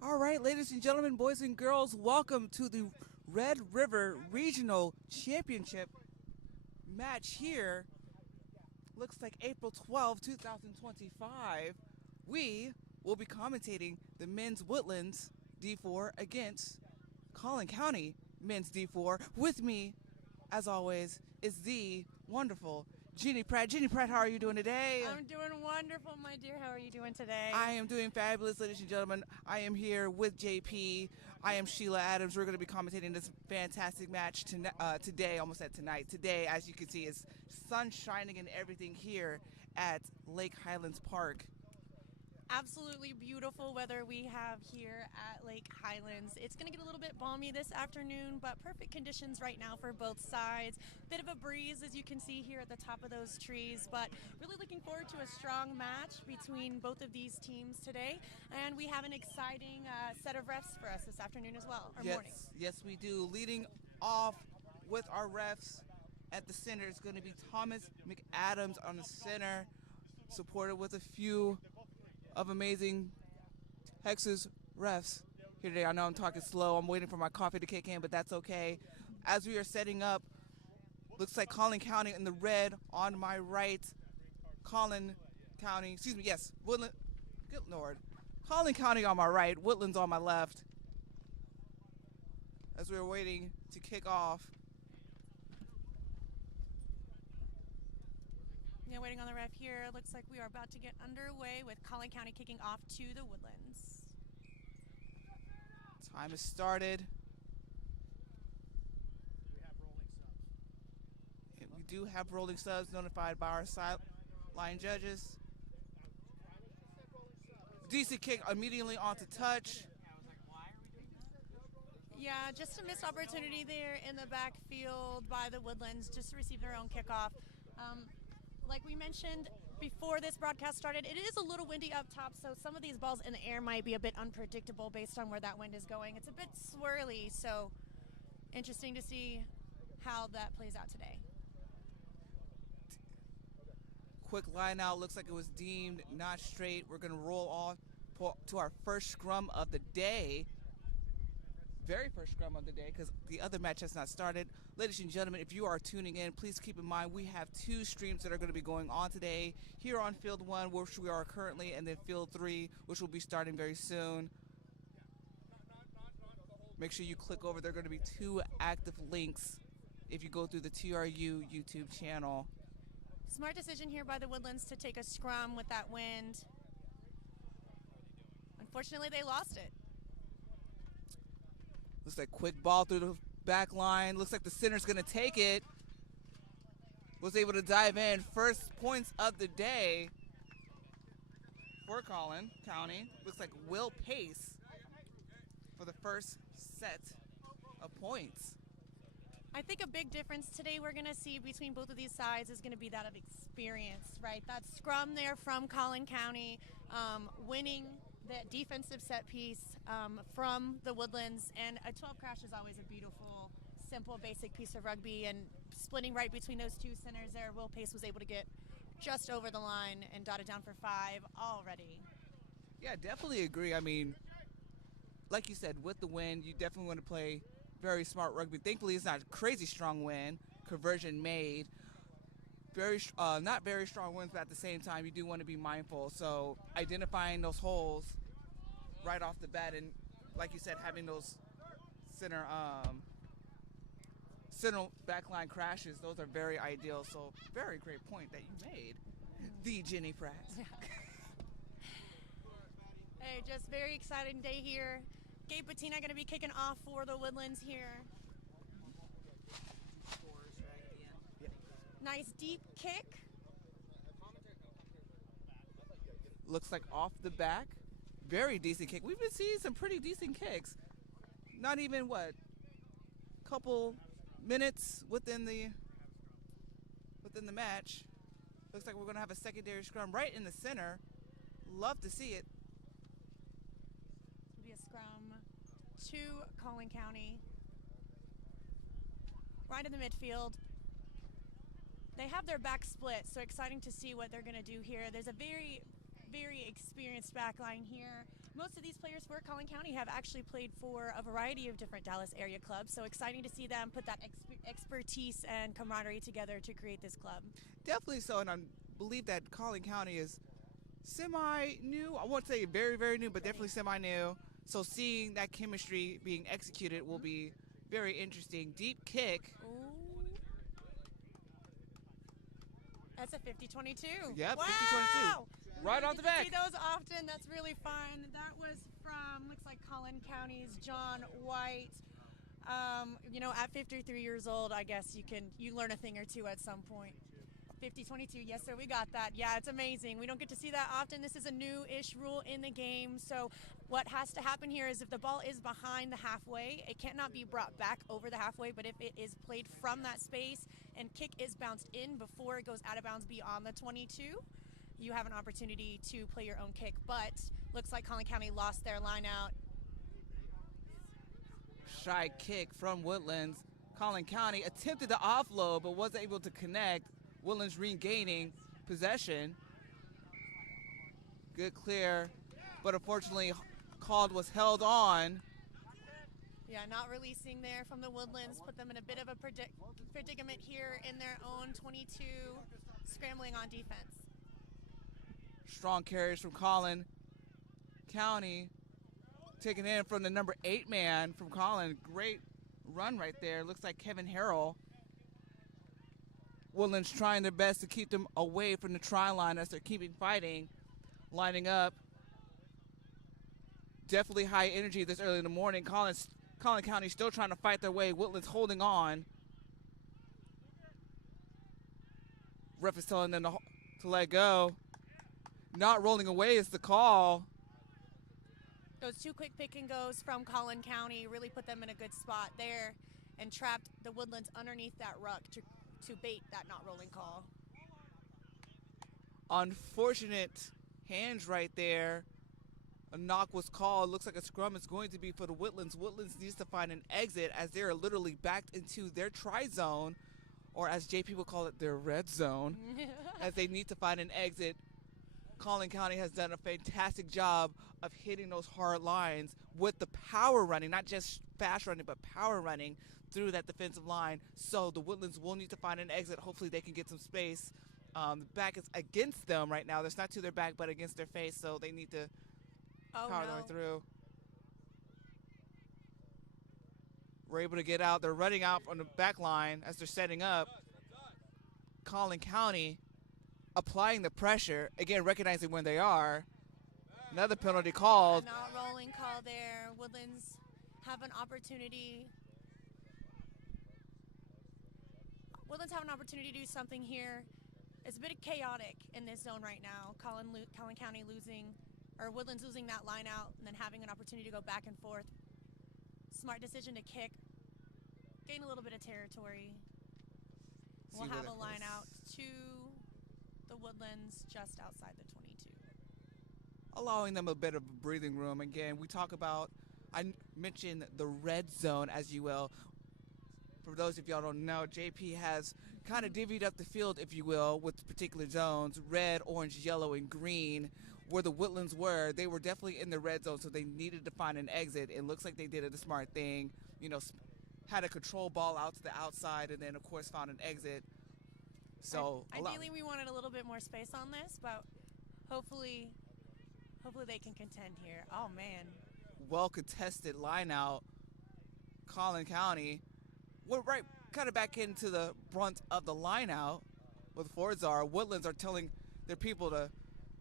All right, ladies and gentlemen, boys and girls, welcome to the Red River Regional Championship match here. Looks like April 12, 2025. We will be commentating the men's Woodlands D4 against Colin County men's D4. With me, as always, is the wonderful Jeannie Pratt. Jeannie Pratt, how are you doing today? I'm doing wonderful, my dear. How are you doing today? I am doing fabulous, ladies and gentlemen. I am here with JP. I am Sheila Adams. We're going to be commentating this fantastic match today, almost at tonight. Today, as you can see, is sun shining and everything here at Lake Highlands Park. Absolutely beautiful weather we have here at Lake Highlands. It's going to get a little bit balmy this afternoon, but perfect conditions right now for both sides. Bit of a breeze, as you can see here at the top of those trees, but really looking forward to a strong match between both of these teams today. And we have an exciting set of refs for us this afternoon as well, or morning. Yes, we do. Leading off with our refs at the center is going to be Thomas McAdams on the center, supported with a few of amazing Texas refs here today. I know I'm talking slow. I'm waiting for my coffee to kick in, but that's okay. As we are setting up, looks like Colin County in the red on my right. Woodland. Good Lord. Colin County on my right, Woodlands on my left. As we are waiting to kick off. Yeah, waiting on the ref here. Looks like we are about to get underway with Colin County kicking off to the Woodlands. Time has started. We do have rolling subs notified by our sideline judges. Decent kick immediately onto touch. Yeah, just a missed opportunity there in the backfield by the Woodlands just to receive their own kickoff. Like we mentioned before this broadcast started, it is a little windy up top, so some of these balls in the air might be a bit unpredictable based on where that wind is going. It's a bit swirly, so interesting to see how that plays out today. Quick line out, looks like it was deemed not straight. We're going to roll on to our first scrum of the day. Very first scrum of the day, because the other match has not started. Ladies and gentlemen, if you are tuning in, please keep in mind we have two streams that are going to be going on today. Here on Field 1, which we are currently, and then Field 3, which will be starting very soon. Make sure you click over. There are going to be two active links if you go through the TRU YouTube channel. Smart decision here by the Woodlands to take a scrum with that wind. Unfortunately, they lost it. Looks like quick ball through the back line. Looks like the center's going to take it. Was able to dive in. First points of the day for Colin County. Looks like Will Pace for the first set of points. I think a big difference today we're going to see between both of these sides is going to be that of experience, right? That scrum there from Colin County, winning that defensive set piece from the Woodlands, and a 12 crash is always a beautiful, simple, basic piece of rugby, and splitting right between those two centers there, Will Pace was able to get just over the line and dotted down for 5 already. Yeah, definitely agree. I mean, like you said, with the win, you definitely want to play very smart rugby. Thankfully, it's not a crazy strong win. Conversion made. Not very strong wins, but at the same time, you do want to be mindful. So identifying those holes right off the bat, and like you said, having those center backline crashes, those are very ideal. So very great point that you made, the Jenny Pratt. Hey, just very exciting day here. Gabe Bettina going to be kicking off for the Woodlands here. Nice deep kick. Looks like off the back. Very decent kick. We've been seeing some pretty decent kicks. Not even, couple minutes within the match. Looks like we're going to have a secondary scrum right in the center. Love to see it. It'll be a scrum to Colin County. Right in the midfield. They have their back split, so exciting to see what they're going to do here. There's a very very experienced back line here. Most of these players for Colin County have actually played for a variety of different Dallas area clubs, so exciting to see them put that expertise and camaraderie together to create this club. Definitely so, and I believe that Colin County is semi-new. I won't say very, very new, but definitely semi-new. So seeing that chemistry being executed will be very interesting. Deep kick. Ooh. That's a 50-22. Yep, wow. 50-22. Right on the back. See those often. That's really fun. That was from, looks like Colin County's John White. You know, at 53 years old, I guess you learn a thing or two at some point. 50-22, yes sir, we got that. Yeah, it's amazing. We don't get to see that often. This is a new-ish rule in the game. So what has to happen here is if the ball is behind the halfway, it cannot be brought back over the halfway, but if it is played from that space and kick is bounced in before it goes out of bounds beyond the 22, you have an opportunity to play your own kick. But looks like Colin County lost their line out. Shy kick from Woodlands. Colin County attempted to offload but wasn't able to connect. Woodlands regaining possession. Good clear, but unfortunately called was held on. Yeah, not releasing there from the Woodlands. Put them in a bit of a predicament here in their own 22, scrambling on defense. Strong carries from Colin County. Taken in from the number 8 man from Colin. Great run right there. Looks like Kevin Harrell. Woodlands trying their best to keep them away from the try line as they're keeping fighting. Lining up. Definitely high energy this early in the morning. Colin County still trying to fight their way. Woodlands holding on. Ref is telling them to let go. Not rolling away is the call. Those two quick pick and goes from Colin County really put them in a good spot there and trapped the Woodlands underneath that ruck to bait that not rolling call. Unfortunate hands right there. A knock was called. Looks like a scrum is going to be for the Woodlands. Woodlands needs to find an exit as they're literally backed into their try zone, or as JP will call it, their red zone, as they need to find an exit. Colin County has done a fantastic job of hitting those hard lines with the power running, not just fast running, but power running through that defensive line. So the Woodlands will need to find an exit. Hopefully they can get some space. The back is against them right now. It's not to their back, but against their face, so they need to power their way through. We're able to get out. They're running out on the back line as they're setting up. Colin County applying the pressure, again recognizing when they are. Another penalty called. A not rolling call there. Woodlands have an opportunity. Woodlands have an opportunity to do something here. It's a bit chaotic in this zone right now. Colin County losing, or Woodlands losing that line out and then having an opportunity to go back and forth. Smart decision to kick. Gain a little bit of territory. We'll have a line out to the Woodlands just outside the 22. Allowing them a bit of breathing room. Again, we talk about, I mentioned the red zone, as you will. For those of y'all don't know, JP has kind of divvied up the field, if you will, with particular zones, red, orange, yellow, and green. Where the Woodlands were, they were definitely in the red zone, so they needed to find an exit. It looks like they did a smart thing, you know, had a control ball out to the outside, and then, of course, found an exit. So ideally, we wanted a little bit more space on this, but hopefully they can contend here. Oh, man. Well contested line out. Colin County. We're right kind of back into the brunt of the line out with forwards are. Woodlands are telling their people to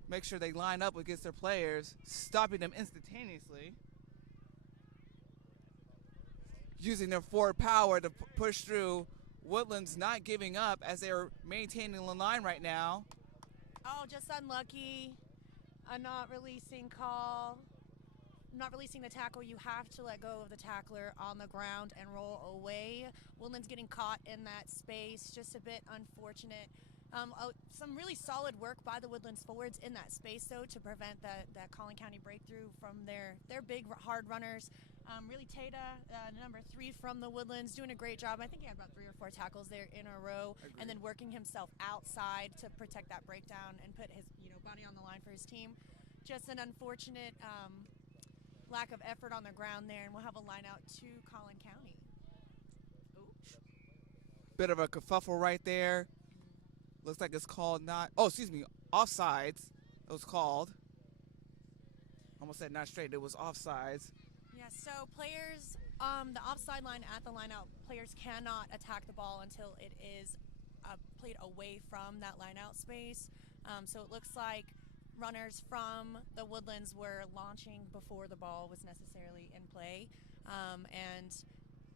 make sure they line up against their players, stopping them instantaneously. Using their forward power to push through. Woodlands not giving up as they're maintaining the line right now. Oh, just unlucky. A not releasing call. Not releasing the tackle. You have to let go of the tackler on the ground and roll away. Woodlands getting caught in that space. Just a bit unfortunate. Some really solid work by the Woodlands forwards in that space, though, to prevent that Colin County breakthrough from their big, hard runners. Really, Tata, number 3 from the Woodlands, doing a great job. I think he had about 3 or 4 tackles there in a row. Agreed. And then working himself outside to protect that breakdown and put his body on the line for his team. Just an unfortunate lack of effort on the ground there, and we'll have a line out to Colin County. Bit of a kerfuffle right there. Looks like it's called offsides. It was called. Almost said not straight. It was offsides. Yeah, so players, the offside line at the lineout, players cannot attack the ball until it is played away from that lineout space. So it looks like runners from the Woodlands were launching before the ball was necessarily in play. And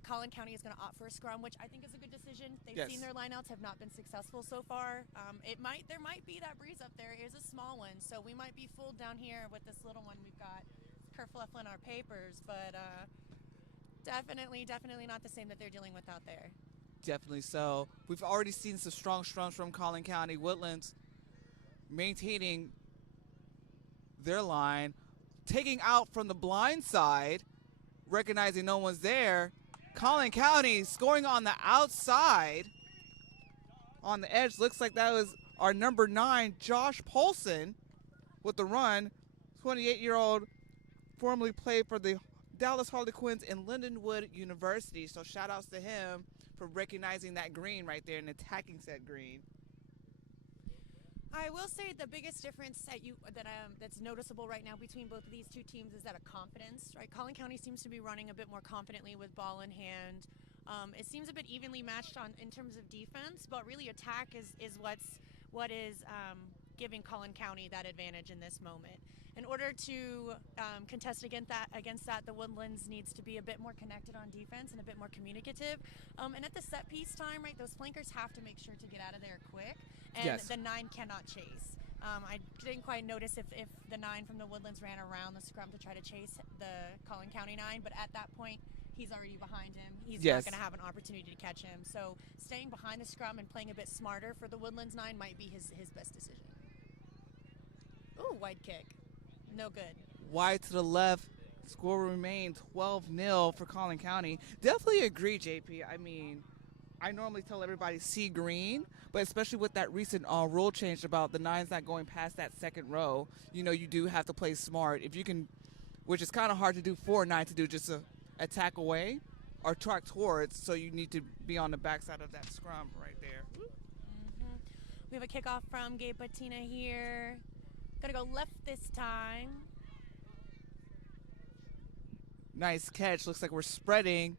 Colin County is going to opt for a scrum, which I think is a good decision. They've seen their lineouts have not been successful so far. There might be that breeze up there. It is a small one, so we might be fooled down here with this little one we've got kerfluffling our papers, but definitely not the same that they're dealing with out there. Definitely so. We've already seen some strong scrums from Colin County. Woodlands maintaining their line, taking out from the blind side, recognizing no one's there. Colin County scoring on the outside. On the edge, looks like that was our number 9, Josh Polson, with the run. 28-year-old, formerly played for the Dallas Harlequins and Lindenwood University. So shout outs to him for recognizing that green right there and attacking said green. I will say the biggest difference that's noticeable right now between both of these two teams is that of confidence. Right, Colin County seems to be running a bit more confidently with ball in hand. It seems a bit evenly matched in terms of defense, but really attack is what is giving Colin County that advantage in this moment. In order to contest against that, the Woodlands needs to be a bit more connected on defense and a bit more communicative. And at the set piece time, right, those flankers have to make sure to get out of there quick. And the 9 cannot chase. I didn't quite notice if the 9 from the Woodlands ran around the scrum to try to chase the Colin County 9, but at that point, he's already behind him. He's not going to have an opportunity to catch him. So staying behind the scrum and playing a bit smarter for the Woodlands 9 might be his best decision. Ooh, wide kick. No good. Wide to the left. Score remained 12-0 for Colin County. Definitely agree, JP. I mean, I normally tell everybody see green, but especially with that recent rule change about the 9s not going past that second row, you do have to play smart. If you can, which is kind of hard to do for a 9 to do, just to attack away or track towards, so you need to be on the backside of that scrum right there. Mm-hmm. We have a kickoff from Gabe Patina here. Gotta go left this time. Nice catch. Looks like we're spreading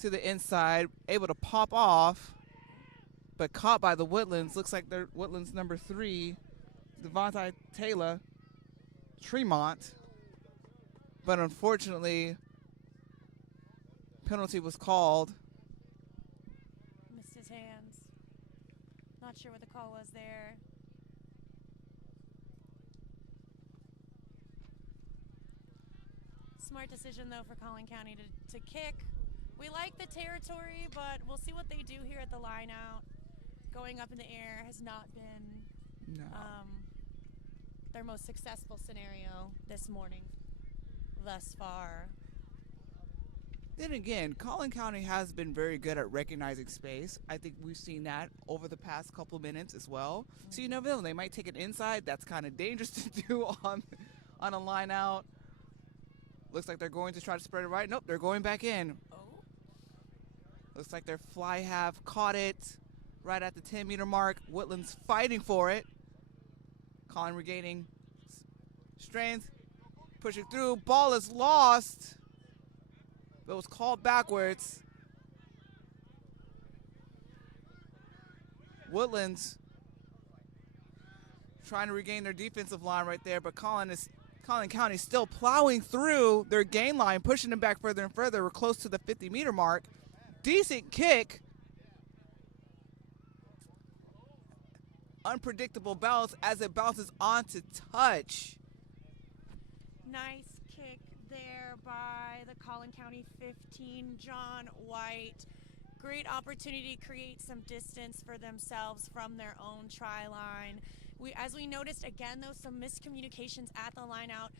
to the inside, able to pop off, but caught by the Woodlands. Looks like they're Woodlands number 3, Devontae Taylor, Tremont. But unfortunately, penalty was called. Missed his hands. Not sure what the call was there. Smart decision, though, for Colin County to kick. We like the territory, but we'll see what they do here at the line out. Going up in the air has not been their most successful scenario this morning thus far. Then again, Colin County has been very good at recognizing space. I think we've seen that over the past couple minutes as well. Mm-hmm. So you never know, they might take it inside. That's kind of dangerous to do on a line out. Looks like they're going to try to spread it right. Nope, they're going back in. Oh. Looks like their fly half caught it right at the 10-meter mark. Woodlands fighting for it. Colin regaining strength, pushing through. Ball is lost. It was called backwards. Woodlands trying to regain their defensive line right there, but Colin County still plowing through their gain line, pushing them back further and further. We're close to the 50-meter mark. Decent kick. Unpredictable bounce as it bounces onto touch. Nice kick there by the Colin County 15, John White. great opportunity to create some distance for themselves from their own try line. As we noticed, again, though, some miscommunications at the line out.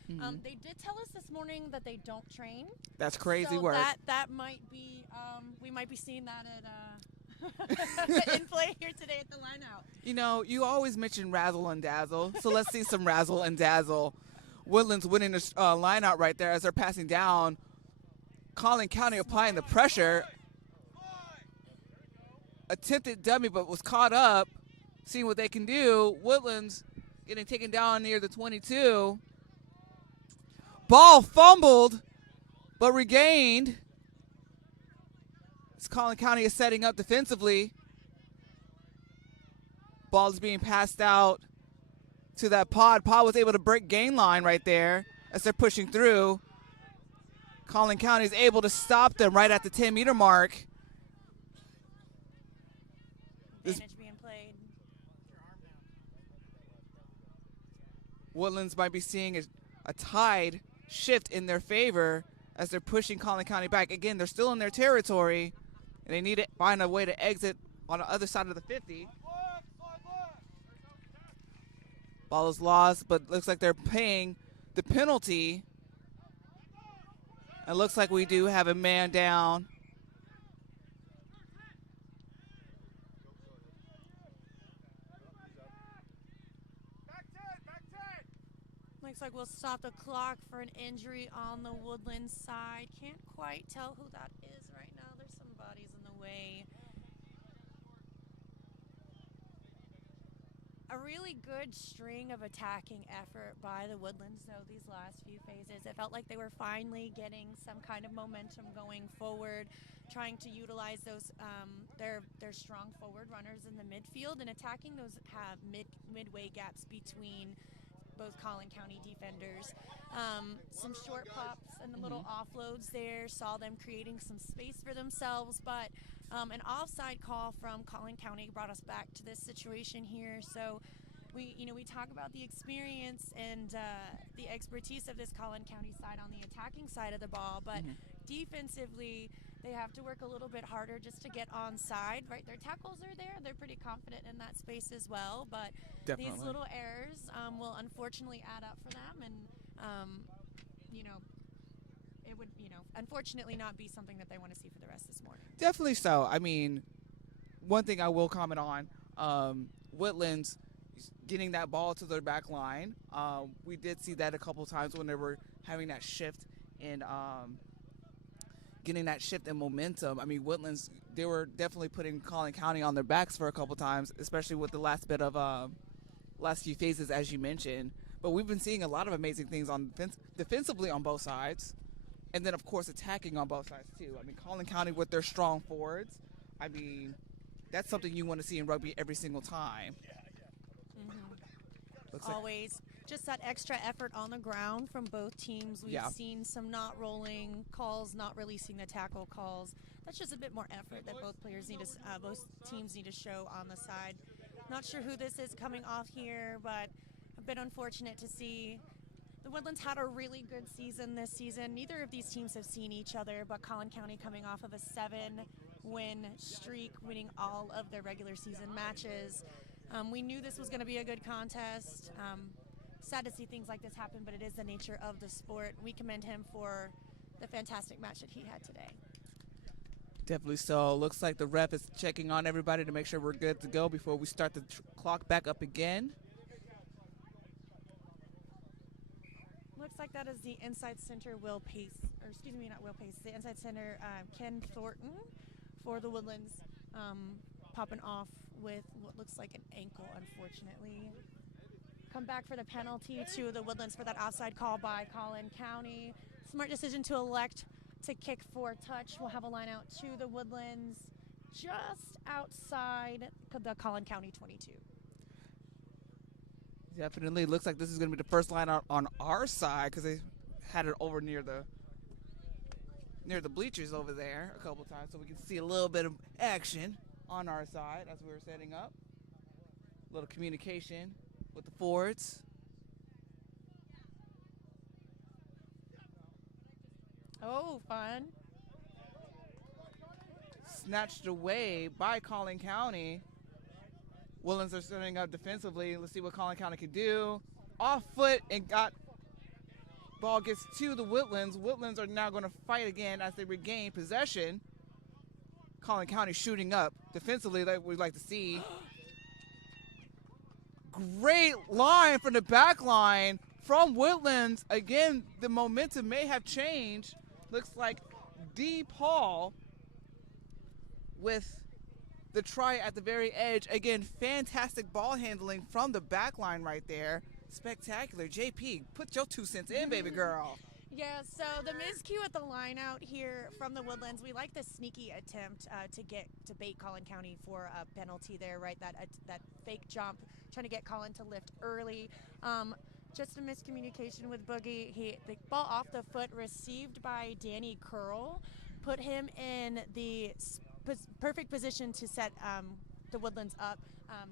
They did tell us this morning that they don't train. That's crazy so work. That might be, we might be seeing that at in play here today at the line out. You know, you always mention razzle and dazzle, so let's see some razzle and dazzle. Woodlands winning the line out right there as they're passing down. Colin County applying the pressure. Attempted dummy, but was caught up. Seeing what they can do. Woodlands getting taken down near the 22. Ball fumbled, but regained. As Colin County is setting up defensively. Ball is being passed out to that Pod. Pod was able to break gain line right there as they're pushing through. Colin County is able to stop them right at the 10-meter mark. Advantage being played. Woodlands might be seeing a tide shift in their favor as they're pushing Colin County back. Again, they're still in their territory, and they need to find a way to exit on the other side of the 50. Ball is lost, but looks like they're paying the penalty. It looks like we do have a man down. Looks like we'll stop the clock for an injury on the Woodlands side. Can't quite tell who that is right now. There's some bodies in the way. A really good string of attacking effort by the Woodlands, though, these last few phases. It felt like they were finally getting some kind of momentum going forward, trying to utilize those their strong forward runners in the midfield and attacking those midway gaps between both Colin County defenders. Some short pops and the little offloads there saw them creating some space for themselves, but an offside call from Colin County brought us back to this situation here. So we talk about the experience and the expertise of this Colin County side on the attacking side of the ball, but defensively they have to work a little bit harder just to get onside, right? Their tackles are there. They're pretty confident in that space as well, but these little errors will unfortunately add up for them, and it would, unfortunately not be something that they want to see for the rest this morning. Definitely so. I mean, one thing I will comment on, Woodlands getting that ball to their back line. We did see that a couple times when they were having that shift in getting that shift in momentum. I mean, Woodlands, they were definitely putting Colin County on their backs for a couple times, especially with the last bit of last few phases, as you mentioned. But we've been seeing a lot of amazing things on defensively on both sides, and then, of course, attacking on both sides, too. I mean, Colin County with their strong forwards, I mean, that's something you want to see in rugby every single time. Always. Just that extra effort on the ground from both teams. We've seen some not rolling calls, not releasing the tackle calls. That's just a bit more effort that both teams need to show on the side. Not sure who this is coming off here, but a bit unfortunate to see. The Woodlands had a really good season this season. Neither of these teams have seen each other, but Colin County coming off of a 7-win streak, winning all of their regular season matches. We knew this was going to be a good contest. Sad to see things like this happen, but it is the nature of the sport. We commend him for the fantastic match that he had today. Definitely so. Looks like the ref is checking on everybody to make sure we're good to go before we start the clock back up again. Looks like that is the inside center, the inside center, Ken Thornton for the Woodlands, popping off with what looks like an ankle, unfortunately. Come back for the penalty to the Woodlands for that offside call by Colin County. Smart decision to elect to kick for touch. We'll have a line out to the Woodlands just outside the Colin County 22. Definitely looks like this is going to be the first line out on our side because they had it over near the bleachers over there a couple times, so we can see a little bit of action on our side as we were setting up. A little communication with the forwards. Oh, fun. snatched away by Colin County. Woodlands are setting up defensively. Let's see what Colin County can do. Off foot and got ball gets to the Woodlands. Woodlands are now going to fight again as they regain possession. Colin County shooting up defensively like we'd like to see. Great line from the back line from Woodlands. Again, the momentum may have changed. Looks like D. Paul with the try at the very edge. Again, fantastic ball handling from the back line right there. Spectacular. JP, put your 2 cents in, baby girl. Yeah, so the miscue at the line out here from the Woodlands, we like the sneaky attempt to bait Colin County for a penalty there, right? That fake jump, trying to get Colin to lift early. Just a miscommunication with Boogie. The ball off the foot received by Danny Curl, put him in the perfect position to set the Woodlands up.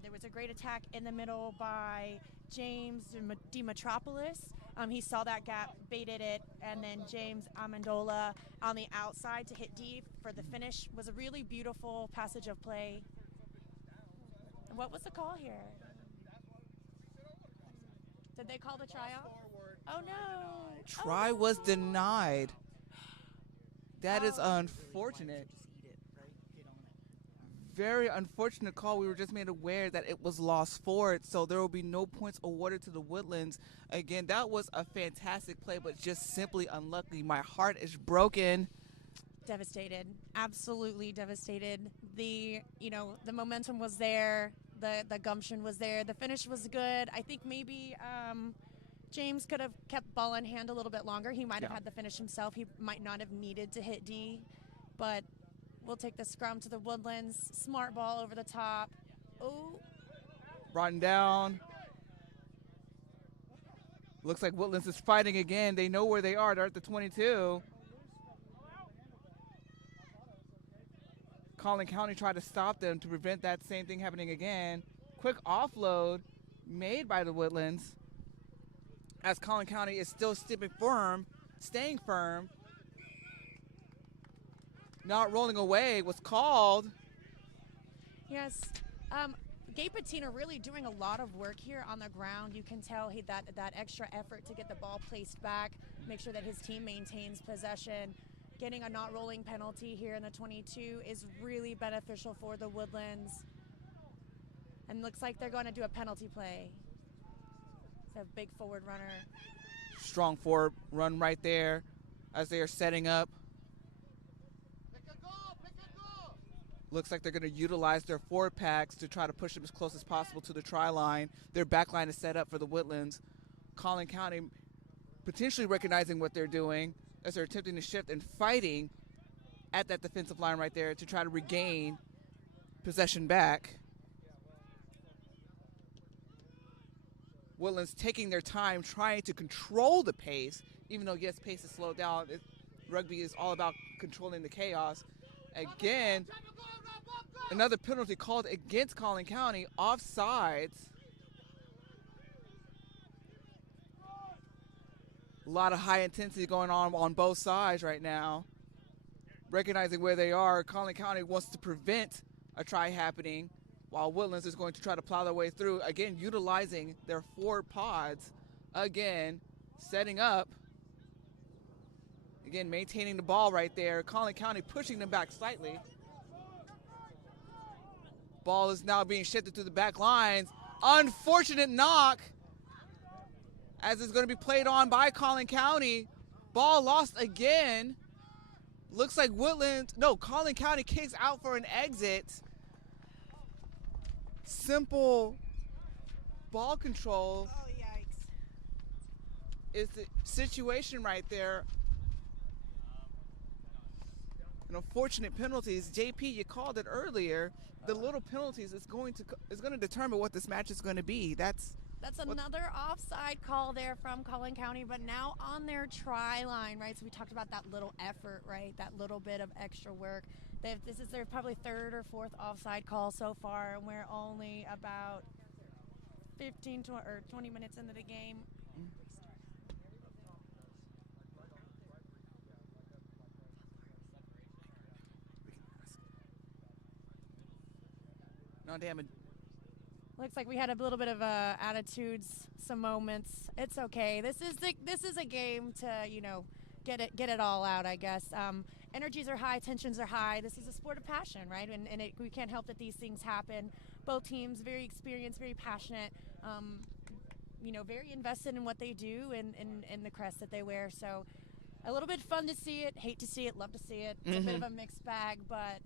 There was a great attack in the middle by James DiMetropolis. He saw that gap, baited it, and then James Amendola on the outside to hit D for the finish. Was a really beautiful passage of play. What was the call here? Did they call the try off? Oh no! Try was denied. That is unfortunate. Very unfortunate call. We were just made aware that it was lost forward, so there will be no points awarded to the Woodlands. Again, that was a fantastic play, but just simply unlucky. My heart is broken. Devastated, absolutely devastated. The momentum was there, the gumption was there, the finish was good. I think maybe James could have kept ball in hand a little bit longer. He might have had the finish himself. He might not have needed to hit D, but we'll take the scrum to the Woodlands. Smart ball over the top. Oh. Brought down. Looks like Woodlands is fighting again. They know where they are. They're at the 22. Colin County tried to stop them to prevent that same thing happening again. Quick offload made by the Woodlands as Colin County is still staying firm. Not rolling away was called. Yes. Gabe Patina really doing a lot of work here on the ground. You can tell that extra effort to get the ball placed back, make sure that his team maintains possession. Getting a not rolling penalty here in the 22 is really beneficial for the Woodlands. And looks like they're going to do a penalty play. It's a big forward runner. Strong forward run right there as they are setting up. Looks like they're going to utilize their forward packs to try to push them as close as possible to the try line. Their back line is set up for the Woodlands. Colin County potentially recognizing what they're doing as they're attempting to shift and fighting at that defensive line right there to try to regain possession back. Woodlands taking their time, trying to control the pace, even though, yes, pace is slowed down. Rugby is all about controlling the chaos. Again, another penalty called against Colin County, offsides. A lot of high intensity going on both sides right now. Recognizing where they are, Colin County wants to prevent a try happening, while Woodlands is going to try to plow their way through. Again, utilizing their forward pods. Again, setting up. Again, maintaining the ball right there. Colin County pushing them back slightly. Ball is now being shifted to the back lines. Unfortunate knock as it's going to be played on by Colin County. Ball lost again. Looks like Colin County kicks out for an exit. Simple ball control. Oh, yikes. Is the situation right there. And unfortunate penalties. JP, you called it earlier. The little penalties is going to determine what this match is going to be. That's another offside call there from Colin County, but now on their try line, right? So we talked about that little effort, right? That little bit of extra work. This is their probably third or fourth offside call so far, and we're only about 15 or 20 minutes into the game. No damage. Looks like we had a little bit of attitudes, some moments. It's okay. This is a game to, you know, get it all out, I guess. Energies are high, tensions are high. This is a sport of passion, right? And we can't help that these things happen. Both teams very experienced, very passionate, you know, very invested in what they do and the crest that they wear. So a little bit fun to see it, hate to see it, love to see it. It's a bit of a mixed bag, but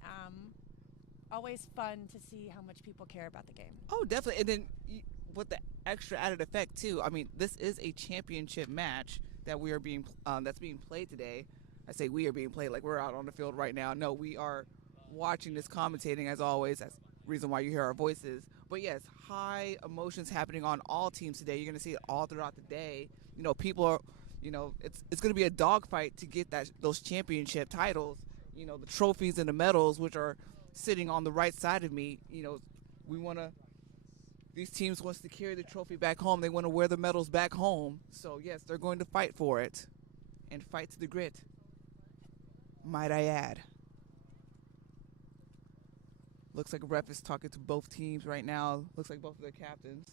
always fun to see how much people care about the game. Oh, definitely. And then with the extra added effect too. I mean, this is a championship match that we are being that's being played today. I say we are being played like we're out on the field right now. No, we are watching this, commentating as always. That's the reason why you hear our voices. But yes, high emotions happening on all teams today. You're going to see it all throughout the day. You know, people are, you know, it's going to be a dogfight to get those championship titles. You know, the trophies and the medals, which are sitting on the right side of me. You know, these teams wants to carry the trophy back home. They want to wear the medals back home. So yes, they're going to fight for it, and fight to the grit, might I add. Looks like a ref is talking to both teams right now. Looks like both of their captains.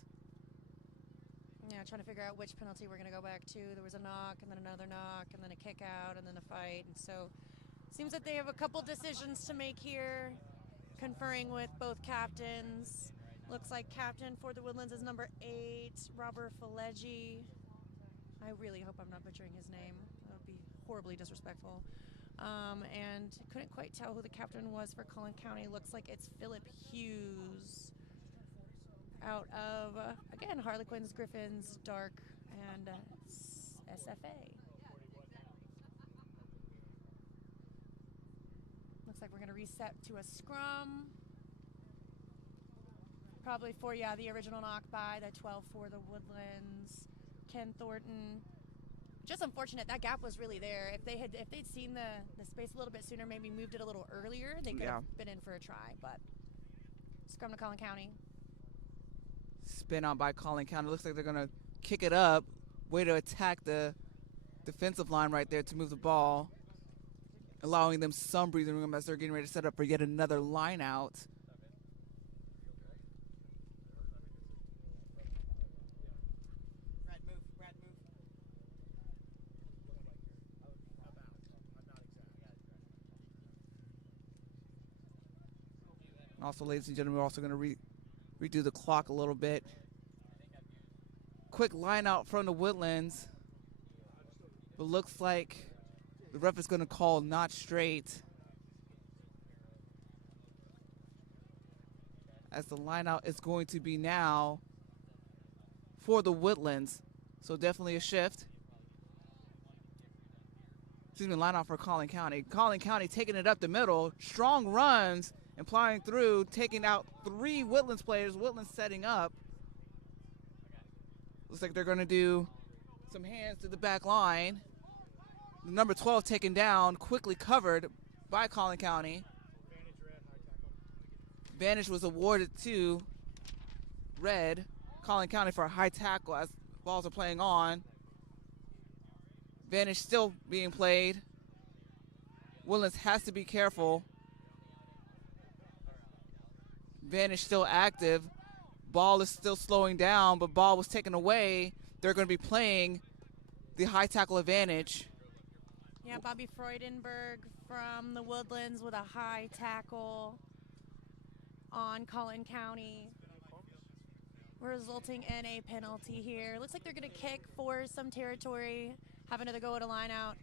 Yeah, trying to figure out which penalty we're going to go back to. There was a knock, and then another knock, and then a kick out, and then a fight. And so seems that they have a couple decisions to make here, conferring with both captains. Looks like captain for the Woodlands is number 8, Robert Fileggi. I really hope I'm not butchering his name. That would be horribly disrespectful. And couldn't quite tell who the captain was for Colin County. Looks like it's Philip Hughes out of, again, Harlequins, Griffins, Dark, and SFA. Looks like we're going to reset to a scrum. Probably for, the original knock by the 12 for the Woodlands. Ken Thornton. Just unfortunate, that gap was really there. If they'd seen the space a little bit sooner, maybe moved it a little earlier, they could have been in for a try. But scrum to Colin County. Spin out by Colin County. Looks like they're going to kick it up. Way to attack the defensive line right there to move the ball, allowing them some breathing room as they're getting ready to set up for yet another line out. Also, ladies and gentlemen, we're also going to redo the clock a little bit. Quick line out from the Woodlands. But looks like the ref is going to call not straight, as the line out is going to be now for the Woodlands. So definitely a shift. Excuse me, line out for Colin County. Colin County taking it up the middle. Strong runs. And flying through, taking out 3 Woodlands players. Woodlands setting up. Looks like they're going to do some hands to the back line. Number 12 taken down, quickly covered by Colin County. Advantage was awarded to Red, Colin County, for a high tackle as balls are playing on. Advantage still being played. Woodlands has to be careful. Advantage still active. Ball is still slowing down, but ball was taken away. They're going to be playing the high tackle advantage. Yeah, Bobby Freudenberg from the Woodlands with a high tackle on Colin County, resulting in a penalty here. Looks like they're going to kick for some territory, have another go at a line out.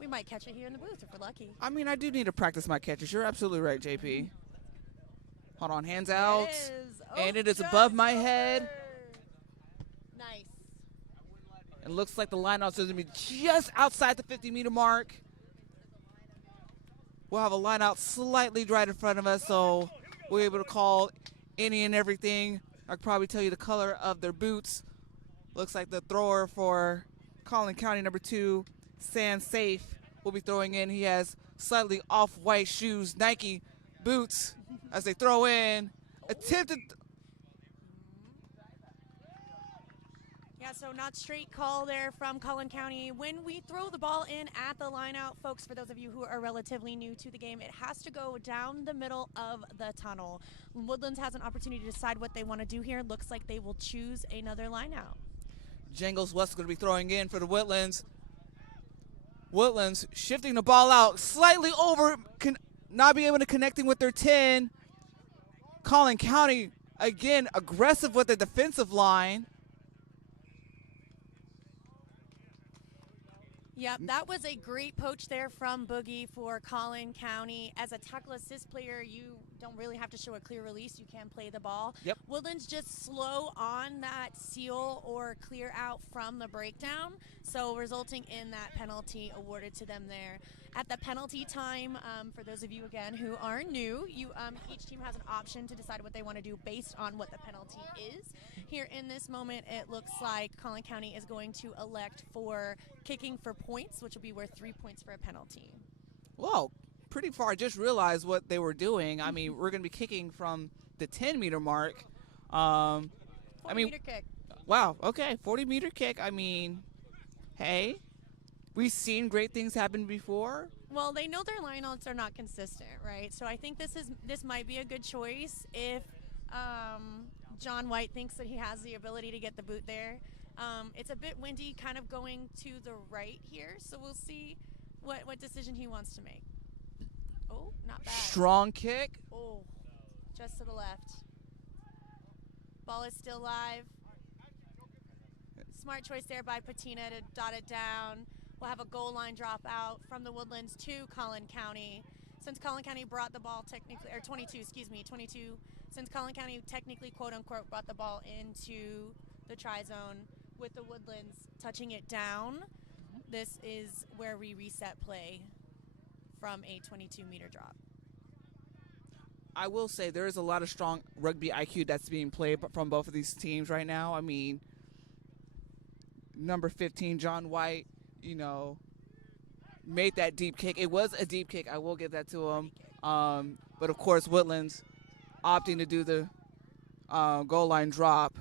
We might catch it here in the booth if we're lucky. I mean, I do need to practice my catches. You're absolutely right, JP. Hold on, hands out. And it is above my head. Nice. It looks like the lineout is going to be just outside the 50-meter mark. We'll have a lineout slightly right in front of us, so we're able to call any and everything. I could probably tell you the color of their boots. Looks like the thrower for Colin County, number 2, Sam Safe, will be throwing in. He has slightly off-white shoes, Nike boots, as they throw in. Attempted. Yeah, so not straight call there from Colin County. When we throw the ball in at the line out, folks, for those of you who are relatively new to the game, it has to go down the middle of the tunnel. Woodlands has an opportunity to decide what they want to do here. Looks like they will choose another line out. Jangles West is going to be throwing in for the Woodlands. Woodlands shifting the ball out slightly over, not be able to connecting with their 10. Colin County, again, aggressive with the defensive line. Yep, that was a great poach there from Boogie for Colin County. As a tackle assist player, you don't really have to show a clear release. You can play the ball. Yep. Woodlands just slow on that seal or clear out from the breakdown, so resulting in that penalty awarded to them there. At the penalty time, for those of you, again, who are new, each team has an option to decide what they want to do based on what the penalty is. Here in this moment, it looks like Colin County is going to elect for kicking for points, which will be worth 3 points for a penalty. Whoa, pretty far. I just realized what they were doing. I mean, we're going to be kicking from the 10-meter mark. 40-meter kick. Wow, okay, 40-meter kick. I mean, hey, we've seen great things happen before. Well, they know their lineouts are not consistent, right? So I think this might be a good choice if John White thinks that he has the ability to get the boot there. It's a bit windy, kind of going to the right here, so we'll see what decision he wants to make. Oh, not bad. Strong kick. Oh, just to the left. Ball is still live. Smart choice there by Patina to dot it down. We'll have a goal line drop out from the Woodlands to Colin County. Since Colin County brought the ball technically, or 22, since Colin County technically, quote-unquote, brought the ball into the tri-zone with the Woodlands touching it down, this is where we reset play from a 22-meter drop. I will say there is a lot of strong rugby IQ that's being played from both of these teams right now. I mean, number 15, John White, made that deep kick. It was a deep kick. I will give that to him. But, of course, Woodlands opting to do the goal line drop.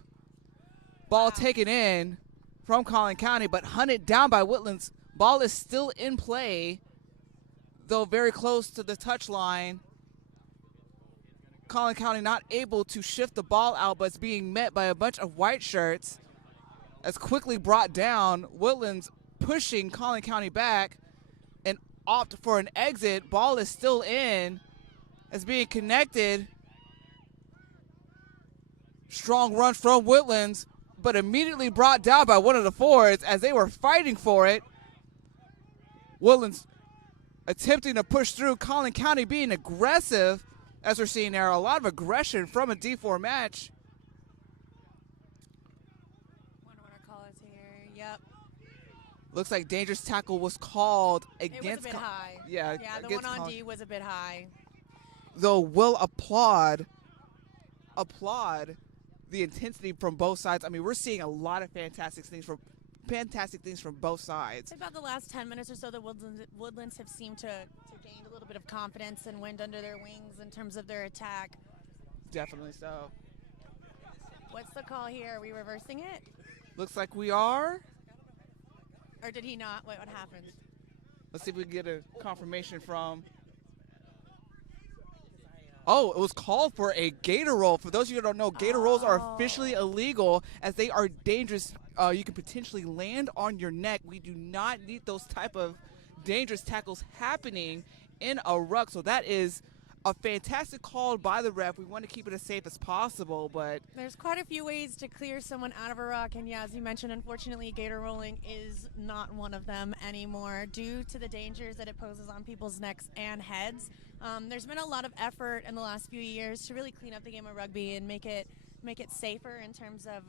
Ball taken in from Colin County, but hunted down by Woodlands. Ball is still in play, though very close to the touch line. Colin County not able to shift the ball out, but it's being met by a bunch of white shirts. As quickly brought down, Woodlands pushing Colin County back and opt for an exit. Ball is still in. It's being connected. Strong run from Woodlands, but immediately brought down by one of the forwards as they were fighting for it. Woodlands attempting to push through. Colin County being aggressive, as we're seeing there. A lot of aggression from a D4 match. Yep. Looks like dangerous tackle was called against. It was a bit high. Yeah, the one on D was a bit high. Though we'll applaud the intensity from both sides. I mean, we're seeing a lot of fantastic things from both sides. About the last 10 minutes or so, the Woodlands have seemed to gain a little bit of confidence and wind under their wings in terms of their attack. Definitely so. What's the call here? Are we reversing it? Looks like we are. Or did he not? Wait, what happened? Let's see if we can get a confirmation from. Oh, it was called for a gator roll. For those of you who don't know, gator rolls are officially illegal as they are dangerous. You can potentially land on your neck. We do not need those type of dangerous tackles happening in a ruck. So that is a fantastic call by the ref. We want to keep it as safe as possible, but there's quite a few ways to clear someone out of a ruck, and yeah, as you mentioned, unfortunately, gator rolling is not one of them anymore due to the dangers that it poses on people's necks and heads. There's been a lot of effort in the last few years to really clean up the game of rugby and make it safer in terms of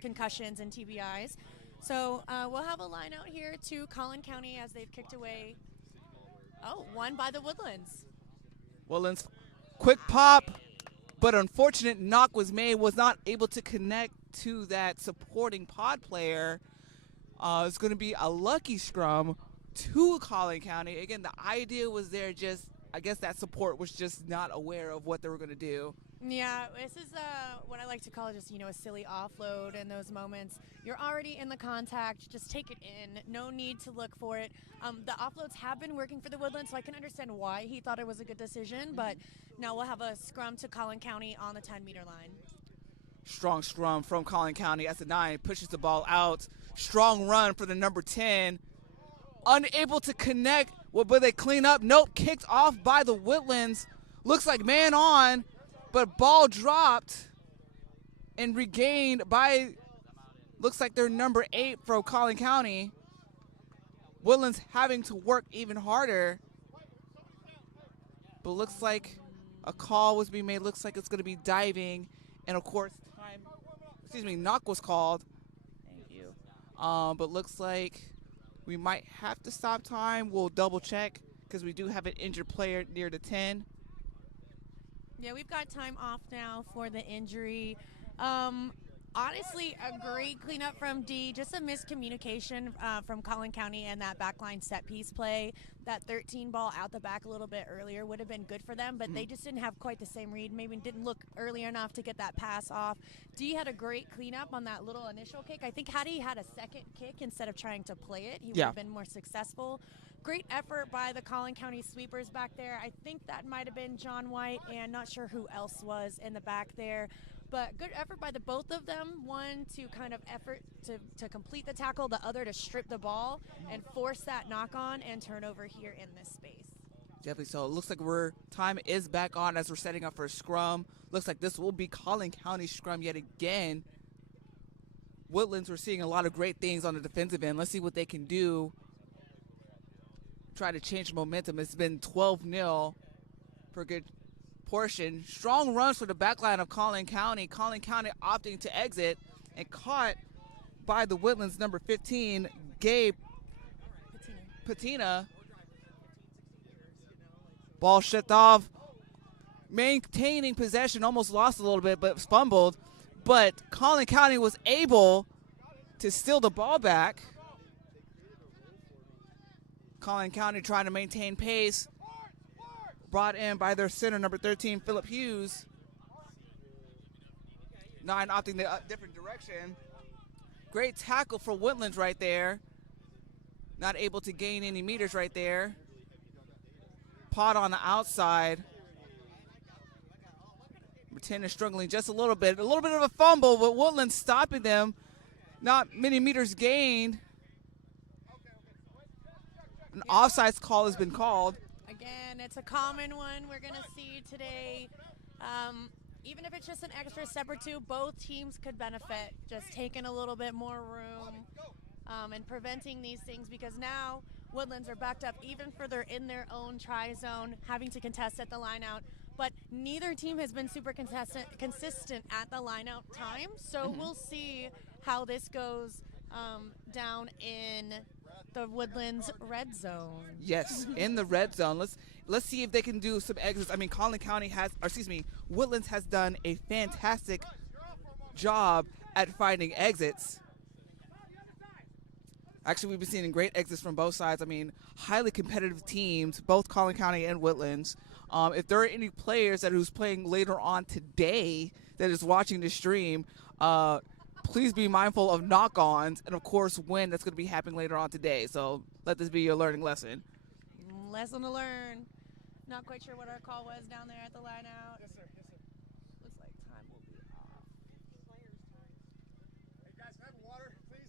concussions and TBIs. So we'll have a line out here to Colin County as they've kicked away. Oh, won by the Woodlands. Woodlands, quick pop, but unfortunate knock was made, was not able to connect to that supporting pod player. It's going to be a lucky scrum to Colin County. Again, the idea was there, just I guess that support was just not aware of what they were going to do. Yeah, this is what I like to call just, a silly offload in those moments. You're already in the contact, just take it in. No need to look for it. The offloads have been working for the Woodlands, so I can understand why he thought it was a good decision, but now we'll have a scrum to Colin County on the 10-meter line. Strong scrum from Colin County as the 9 pushes the ball out. Strong run for the number 10. Unable to connect. Will they clean up? Nope, kicked off by the Woodlands. Looks like man on, but ball dropped and regained by, looks like their number 8 from Colin County. Woodlands having to work even harder. But looks like a call was being made. Looks like it's going to be diving. And of course, knock was called. Thank you. But looks like we might have to stop time. We'll double check because we do have an injured player near the 10. Yeah, we've got time off now for the injury. Honestly, a great cleanup from D. Just a miscommunication from Colin County and that backline set piece play. That 13 ball out the back a little bit earlier would have been good for them, but they just didn't have quite the same read. Maybe didn't look early enough to get that pass off. D had a great cleanup on that little initial kick. I think had he had a second kick instead of trying to play it, he would have been more successful. Great effort by the Colin County sweepers back there. I think that might have been John White, and not sure who else was in the back there. But good effort by the both of them. One to kind of effort to complete the tackle, the other to strip the ball and force that knock on and turnover here in this space. Definitely so. It looks like time is back on as we're setting up for a scrum. Looks like this will be Colin County scrum yet again. Woodlands, we're seeing a lot of great things on the defensive end. Let's see what they can do. Try to change momentum. It's been 12-0 for a good portion. Strong runs for the backline of Colin County. Colin County opting to exit and caught by the Woodlands number 15, Gabe Patina. Ball shipped off. Maintaining possession, almost lost a little bit, but fumbled. But Colin County was able to steal the ball back. Colin County trying to maintain pace. Brought in by their center, number 13, Phillip Hughes. 9 opting the different direction. Great tackle for Woodlands right there. Not able to gain any meters right there. Pot on the outside. Number 10 is struggling just a little bit. A little bit of a fumble, but Woodlands stopping them. Not many meters gained. An offsides call has been called. Again, it's a common one we're going to see today. Even if it's just an extra step or two, both teams could benefit. Just taking a little bit more room and preventing these things, because now Woodlands are backed up even further in their own try zone, having to contest at the line out. But neither team has been super consistent at the line out time, so we'll see how this goes down in the Woodlands red zone. Yes, in the red zone. Let's see if they can do some exits. I mean, Woodlands has done a fantastic job at finding exits. Actually, we've been seeing great exits from both sides. I mean, highly competitive teams, both Colin County and Woodlands. If there are any players who's playing later on today that is watching the stream, please be mindful of knock-ons and, of course, when that's going to be happening later on today. So let this be your learning lesson. Lesson to learn. Not quite sure what our call was down there at the line out. Yes, sir. Yes, sir. Looks like time will be off. Hey, guys, can I have water, please?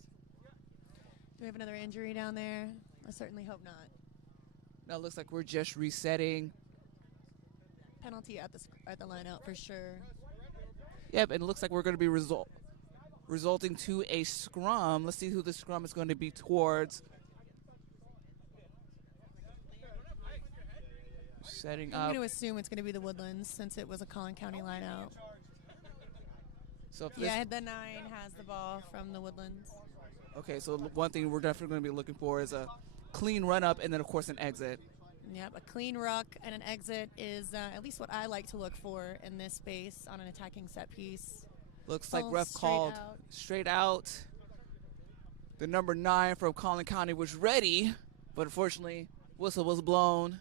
Do we have another injury down there? I certainly hope not. No, it looks like we're just resetting. Penalty at the line out for sure. Yep, and it looks like we're going to be resulting to a scrum. Let's see who the scrum is going to be towards. Setting I'm up. going to assume it's going to be the Woodlands since it was a Colin County line out. So if Yeah, the 9 has the ball from the Woodlands. Okay, so one thing we're definitely going to be looking for is a clean run-up and then, of course, an exit. Yep, a clean ruck and an exit is at least what I like to look for in this space on an attacking set piece. Looks like Ball ref called straight out. The number 9 from Colin County was ready, but unfortunately, whistle was blown.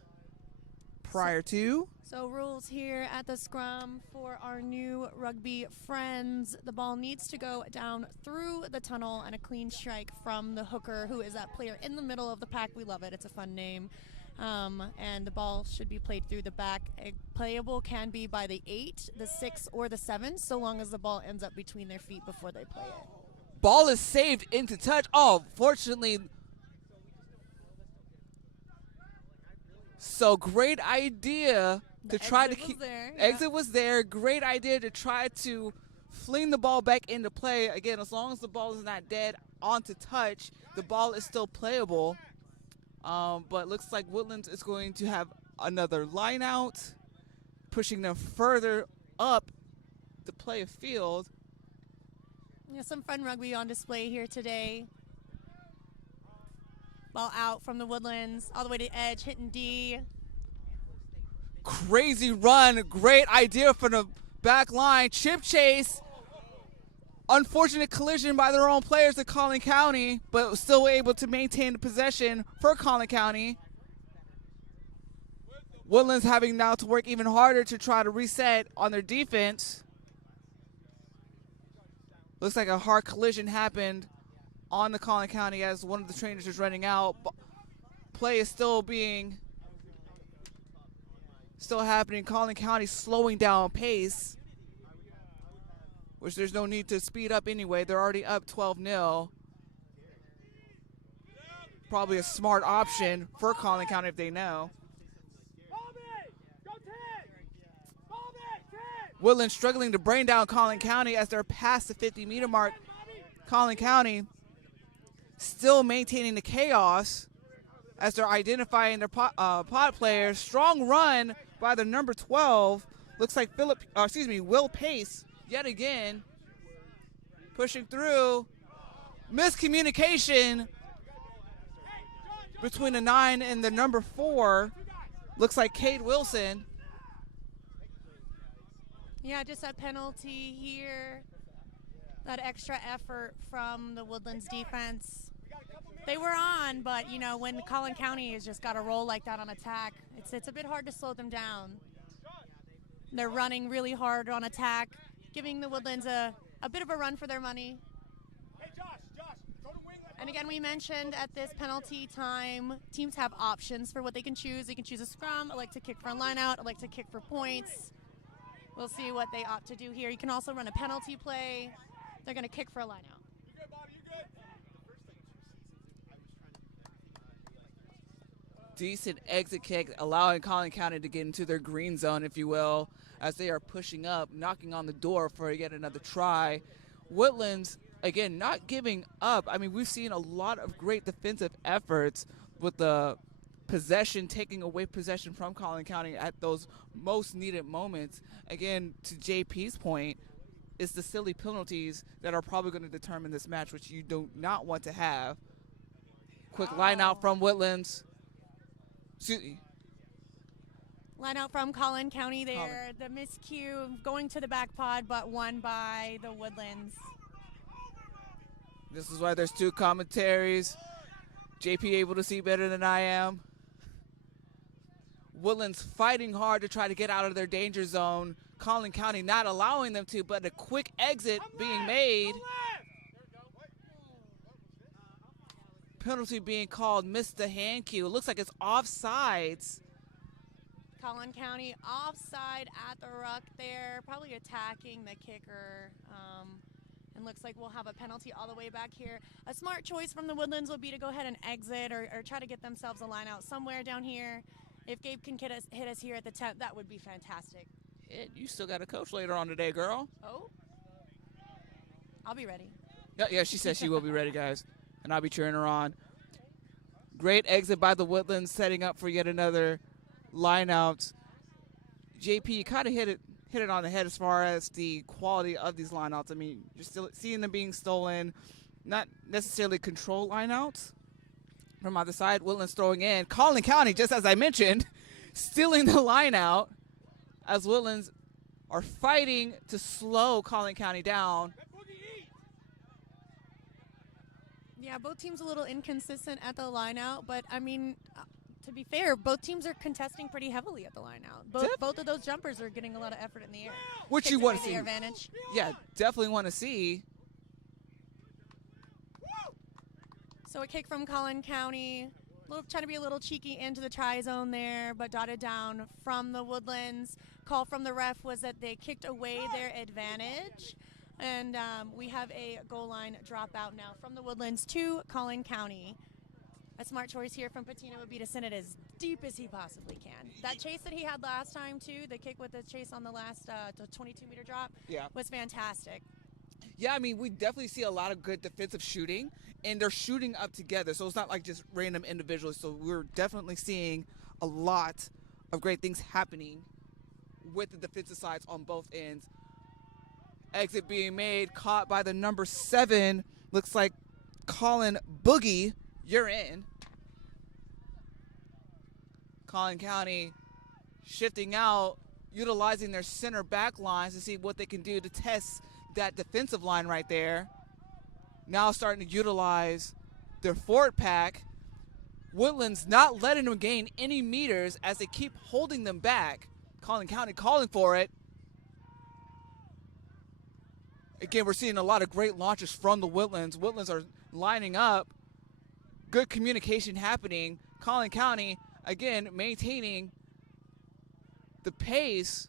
prior to. So rules here at the scrum for our new rugby friends. The ball needs to go down through the tunnel and a clean strike from the hooker, who is that player in the middle of the pack. We love it. It's a fun name. And the ball should be played through the back. Playable can be by the 8, the 6, or the 7, so long as the ball ends up between their feet before they play it. Ball is saved into touch. Oh, fortunately. So great idea to try to keep. Exit was there. Great idea to try to fling the ball back into play. Again, as long as the ball is not dead onto touch, the ball is still playable. But looks like Woodlands is going to have another line out, pushing them further up the play of field. Yeah, some fun rugby on display here today. Ball out from the Woodlands, all the way to edge, hitting D. Crazy run, great idea from the back line. Chip chase. Unfortunate collision by their own players at Colin County, but still able to maintain the possession for Colin County. Woodlands having now to work even harder to try to reset on their defense. Looks like a hard collision happened on the Colin County as one of the trainers is running out. Play is still happening. Colin County slowing down pace, which there's no need to speed up anyway. They're already up 12-0. Probably a smart option for Colin County if they know. Woodlands struggling to bring down Colin County as they're past the 50-meter mark. Colin County still maintaining the chaos as they're identifying their pot players. Strong run by the number 12. Looks like Will Pace yet again pushing through. Miscommunication between the 9 and the number 4. Looks like Cade Wilson. Yeah, just that penalty here. That extra effort from the Woodlands defense. They were on, but, you know, when Colin County has just got a roll like that on attack, it's a bit hard to slow them down. They're running really hard on attack, giving the Woodlands a bit of a run for their money. And again, we mentioned at this penalty time, teams have options for what they can choose. They can choose a scrum, elect to kick for a line out, elect to kick for points. We'll see what they opt to do here. You can also run a penalty play. They're going to kick for a line out. Decent exit kick, allowing Colin County to get into their green zone, if you will, as they are pushing up, knocking on the door for yet another try. Woodlands, again, not giving up. I mean, we've seen a lot of great defensive efforts with the possession, taking away possession from Colin County at those most needed moments. Again, to JP's point, it's the silly penalties that are probably going to determine this match, which you do not want to have. Quick line out from Woodlands. Line out from Colin County there. The miscue going to the back pod, but won by the Woodlands. This is why there's 2 commentaries. JP able to see better than I am. Woodlands fighting hard to try to get out of their danger zone. Colin County not allowing them to, but a quick exit being made. Penalty being called, missed the hand cue. It looks like it's offsides. Colin County offside at the ruck there, probably attacking the kicker. And looks like we'll have a penalty all the way back here. A smart choice from the Woodlands would be to go ahead and exit or try to get themselves a line out somewhere down here. If Gabe can hit us here at the 10th, that would be fantastic. You still got a coach later on today, girl. Oh? I'll be ready. Yeah, she says she will be ready, guys. And I'll be cheering her on. Great exit by the Woodlands, setting up for yet another line out. JP, you kind of hit it on the head as far as the quality of these lineouts. I mean, you're still seeing them being stolen, not necessarily controlled lineouts. From either side, Woodlands throwing in. Colin County, just as I mentioned, stealing the line out as Woodlands are fighting to slow Colin County down. Yeah, both teams a little inconsistent at the line out, but I mean, to be fair, both teams are contesting pretty heavily at the line now. Both of those jumpers are getting a lot of effort in the air. Which Takes you want away to see. their advantage. Yeah, definitely want to see. So a kick from Colin County. Trying to be a little cheeky into the try zone there, but dotted down from the Woodlands. Call from the ref was that they kicked away their advantage. And we have a goal line dropout now from the Woodlands to Colin County. A smart choice here from Patino would be to send it as deep as he possibly can. That chase that he had last time, too, the kick with the chase on the last 22-meter drop, was fantastic. Yeah, I mean, we definitely see a lot of good defensive shooting, and they're shooting up together, so it's not like just random individuals. So we're definitely seeing a lot of great things happening with the defensive sides on both ends. Exit being made, caught by the number 7. Looks like Colin Boogie, you're in. Colin County shifting out, utilizing their center back lines to see what they can do to test that defensive line right there. Now starting to utilize their forward pack. Woodlands not letting them gain any meters as they keep holding them back. Colin County calling for it. Again, we're seeing a lot of great launches from the Woodlands. Woodlands are lining up. Good communication happening. Colin County, again, maintaining the pace.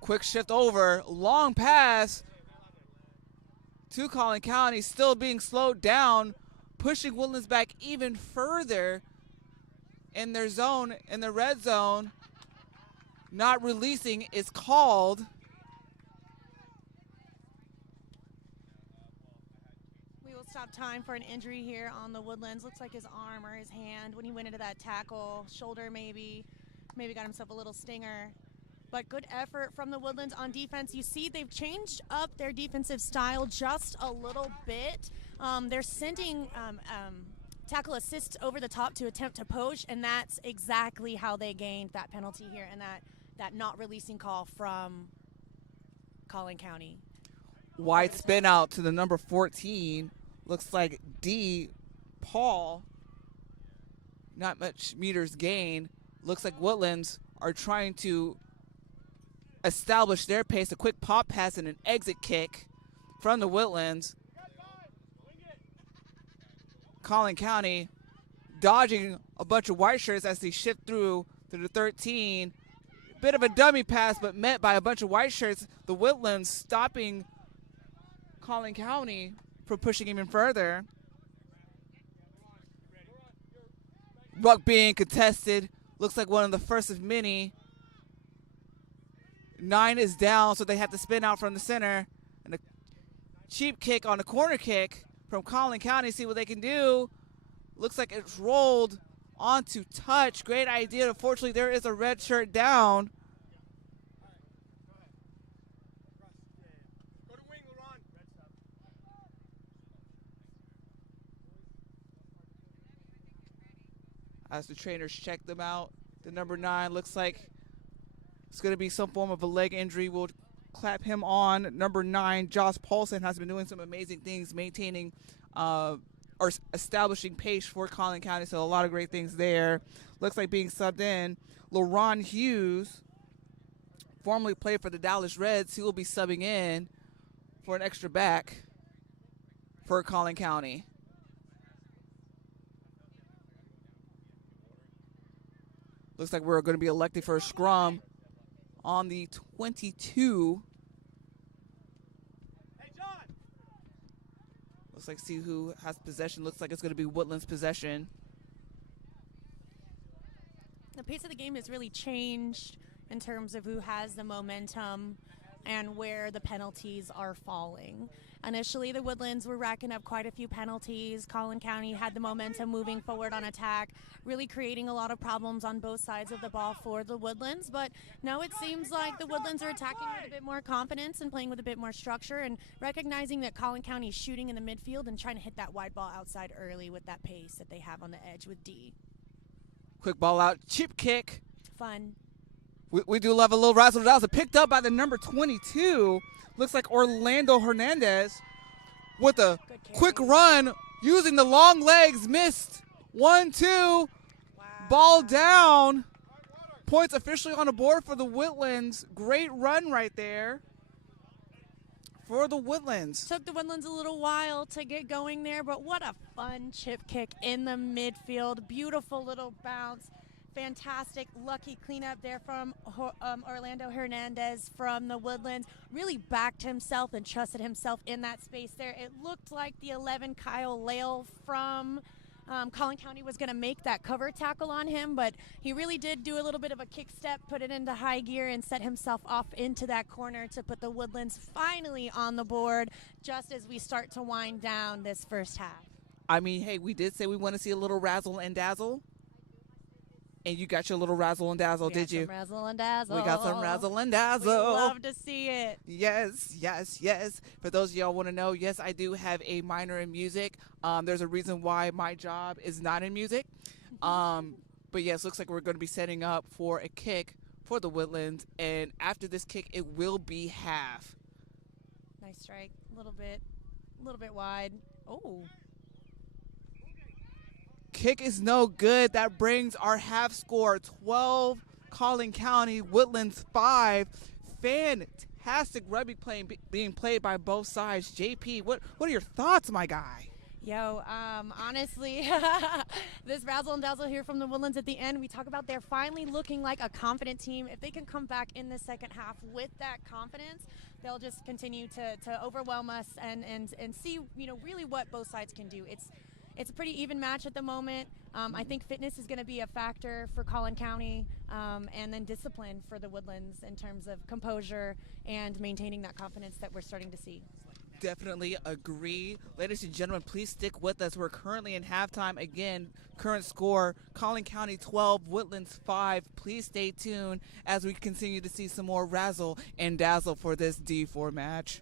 Quick shift over, long pass to Colin County, still being slowed down, pushing Woodlands back even further in their zone, in the red zone. Not releasing is called. We will stop time for an injury here on the Woodlands. Looks like his arm or his hand when he went into that tackle, shoulder maybe got himself a little stinger. But good effort from the Woodlands on defense. You see they've changed up their defensive style just a little bit. They're sending tackle assists over the top to attempt to poach, and that's exactly how they gained that penalty here and that not releasing call from Colin County. Wide spin out to the number 14. Looks like D. Paul. Not much meters gained. Looks like Woodlands are trying to establish their pace. A quick pop pass and an exit kick from the Woodlands. Colin County dodging a bunch of white shirts as they shift through to the 13. Bit of a dummy pass, but met by a bunch of white shirts. The Woodlands stopping Colin County from pushing even further. Ruck being contested. Looks like one of the first of many. 9 is down, so they have to spin out from the center. And a cheap kick on a corner kick from Colin County. See what they can do. Looks like it's rolled onto touch. Great idea. Unfortunately, there is a red shirt down. Go to wing, LeRon. As the trainers check them out, the number 9 looks like it's going to be some form of a leg injury. We'll clap him on. Number 9, Josh Paulson, has been doing some amazing things, maintaining or establishing pace for Colin County, so a lot of great things there. Looks like being subbed in, LaRon Hughes, formerly played for the Dallas Reds. He will be subbing in for an extra back for Colin County. Looks like we're going to be elected for a scrum on the 22. Hey, John. Looks like see who has possession. Looks like it's going to be Woodlands possession. The pace of the game has really changed in terms of who has the momentum and where the penalties are falling. Initially, the Woodlands were racking up quite a few penalties. Colin County had the momentum moving forward on attack, really creating a lot of problems on both sides of the ball for the Woodlands. But now it seems like the Woodlands are attacking with a bit more confidence and playing with a bit more structure and recognizing that Colin County is shooting in the midfield and trying to hit that wide ball outside early with that pace that they have on the edge with D. Quick ball out, chip kick. Fun. We do love a little razzle-dazzle. Picked up by the number 22. Looks like Orlando Hernandez with a quick run, using the long legs, missed. 1-2, ball down. Points officially on the board for the Woodlands. Great run right there for the Woodlands. Took the Woodlands a little while to get going there, but what a fun chip kick in the midfield. Beautiful little bounce. Fantastic, lucky cleanup there from Orlando Hernandez from the Woodlands. Really backed himself and trusted himself in that space there. It looked like the 11, Kyle Lale from Colin County, was going to make that cover tackle on him, but he really did do a little bit of a kick step, put it into high gear, and set himself off into that corner to put the Woodlands finally on the board just as we start to wind down this first half. I mean, hey, we did say we want to see a little razzle and dazzle. And you got your little razzle and dazzle, did you? Razzle and dazzle. We got some razzle and dazzle. We love to see it. Yes, yes, yes. For those of y'all want to know, yes, I do have a minor in music. There's a reason why my job is not in music. But yes, looks like we're going to be setting up for a kick for the Woodlands. And after this kick, it will be half. Nice strike. A little bit wide. Oh. Kick is no good. That brings our half score 12, Colin County, Woodlands 5. Fantastic rugby being played by both sides. JP, what are your thoughts, my guy? Yo, honestly, this razzle and dazzle here from the Woodlands at the end, we talk about they're finally looking like a confident team. If they can come back in the second half with that confidence, they'll just continue to overwhelm us and see, really what both sides can do. It's a pretty even match at the moment. I think fitness is going to be a factor for Colin County, and then discipline for the Woodlands in terms of composure and maintaining that confidence that we're starting to see. Definitely agree. Ladies and gentlemen, please stick with us. We're currently in halftime. Again, current score, Colin County 12, Woodlands 5. Please stay tuned as we continue to see some more razzle and dazzle for this D4 match.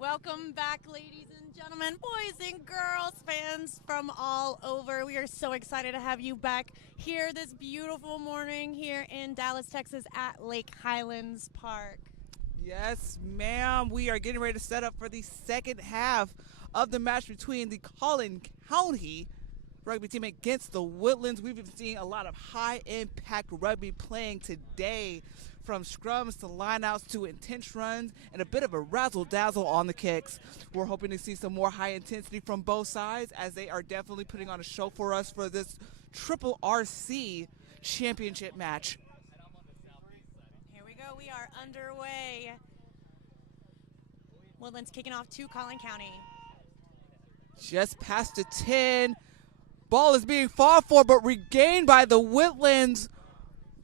Welcome back, ladies and gentlemen, boys and girls, fans from all over. We are so excited to have you back here this beautiful morning here in Dallas, Texas at Lake Highlands Park. Yes, ma'am. We are getting ready to set up for the second half of the match between the Colin County rugby team against the Woodlands. We've been seeing a lot of high-impact rugby playing today, from scrums to lineouts to intense runs and a bit of a razzle-dazzle on the kicks. We're hoping to see some more high intensity from both sides, as they are definitely putting on a show for us for this RRRC Championship match. Here we go. We are underway. Woodlands kicking off to Colin County. Just past the 10. Ball is being fought for, but regained by the Woodlands.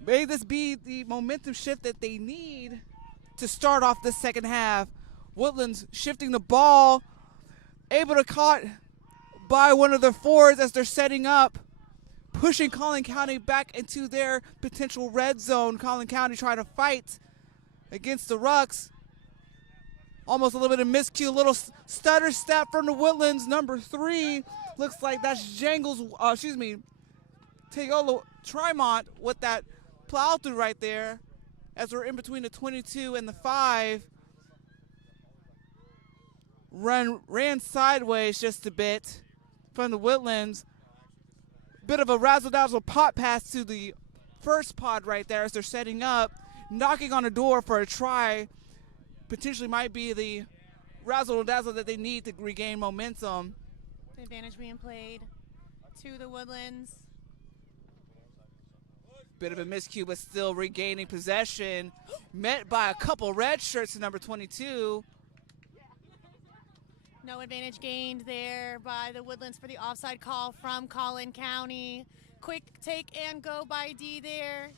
May this be the momentum shift that they need to start off the second half. Woodlands shifting the ball, able to caught by one of the forwards as they're setting up, pushing Colin County back into their potential red zone. Colin County trying to fight against the Rucks. Almost a little bit of miscue, little stutter step from the Woodlands. Number 3, looks like that's Teola Tremont with that plow through right there, as we're in between the 22 and the 5. Ran sideways just a bit from the Woodlands. Bit of a razzle-dazzle pot pass to the first pod right there as they're setting up, knocking on the door for a try. Potentially might be the razzle-dazzle that they need to regain momentum. The advantage being played to the Woodlands. Bit of a miscue, but still regaining possession. Met by a couple red shirts to number 22. No advantage gained there by the Woodlands for the offside call from Colin County. Quick take and go by D there.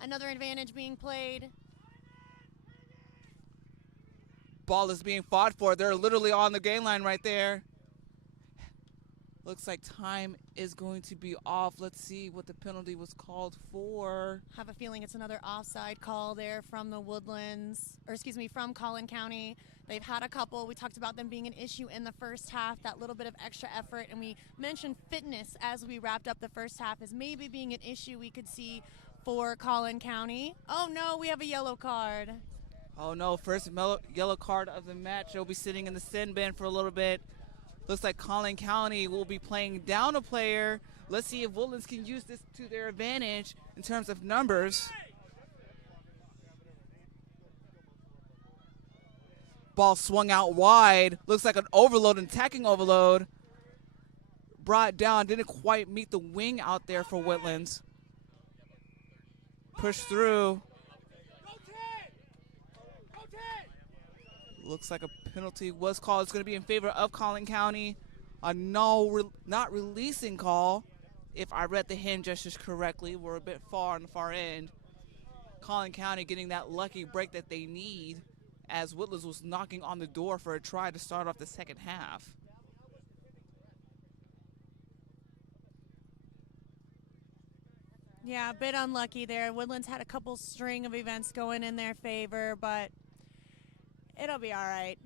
Another advantage being played. Ball is being fought for. They're literally on the gain line right there. Looks like time is going to be off. Let's see what the penalty was called for. Have a feeling it's another offside call there from the Woodlands, from Colin County. They've had a couple. We talked about them being an issue in the first half, that little bit of extra effort, and we mentioned fitness as we wrapped up the first half as maybe being an issue we could see for Colin County. Oh no, we have a yellow card. Oh no, first yellow card of the match. They'll be sitting in the sin bin for a little bit. Looks like Colin County will be playing down a player. Let's see if Woodlands can use this to their advantage in terms of numbers. Ball swung out wide. Looks like an overload, an attacking overload. Brought down, didn't quite meet the wing out there for Woodlands. Pushed through. Looks like a penalty was called. It's going to be in favor of Colin County. A not releasing call. If I read the hand gestures correctly, we're a bit far on the far end. Colin County getting that lucky break that they need, as Woodlands was knocking on the door for a try to start off the second half. Yeah, a bit unlucky there. Woodlands had a couple string of events going in their favor, but it'll be all right.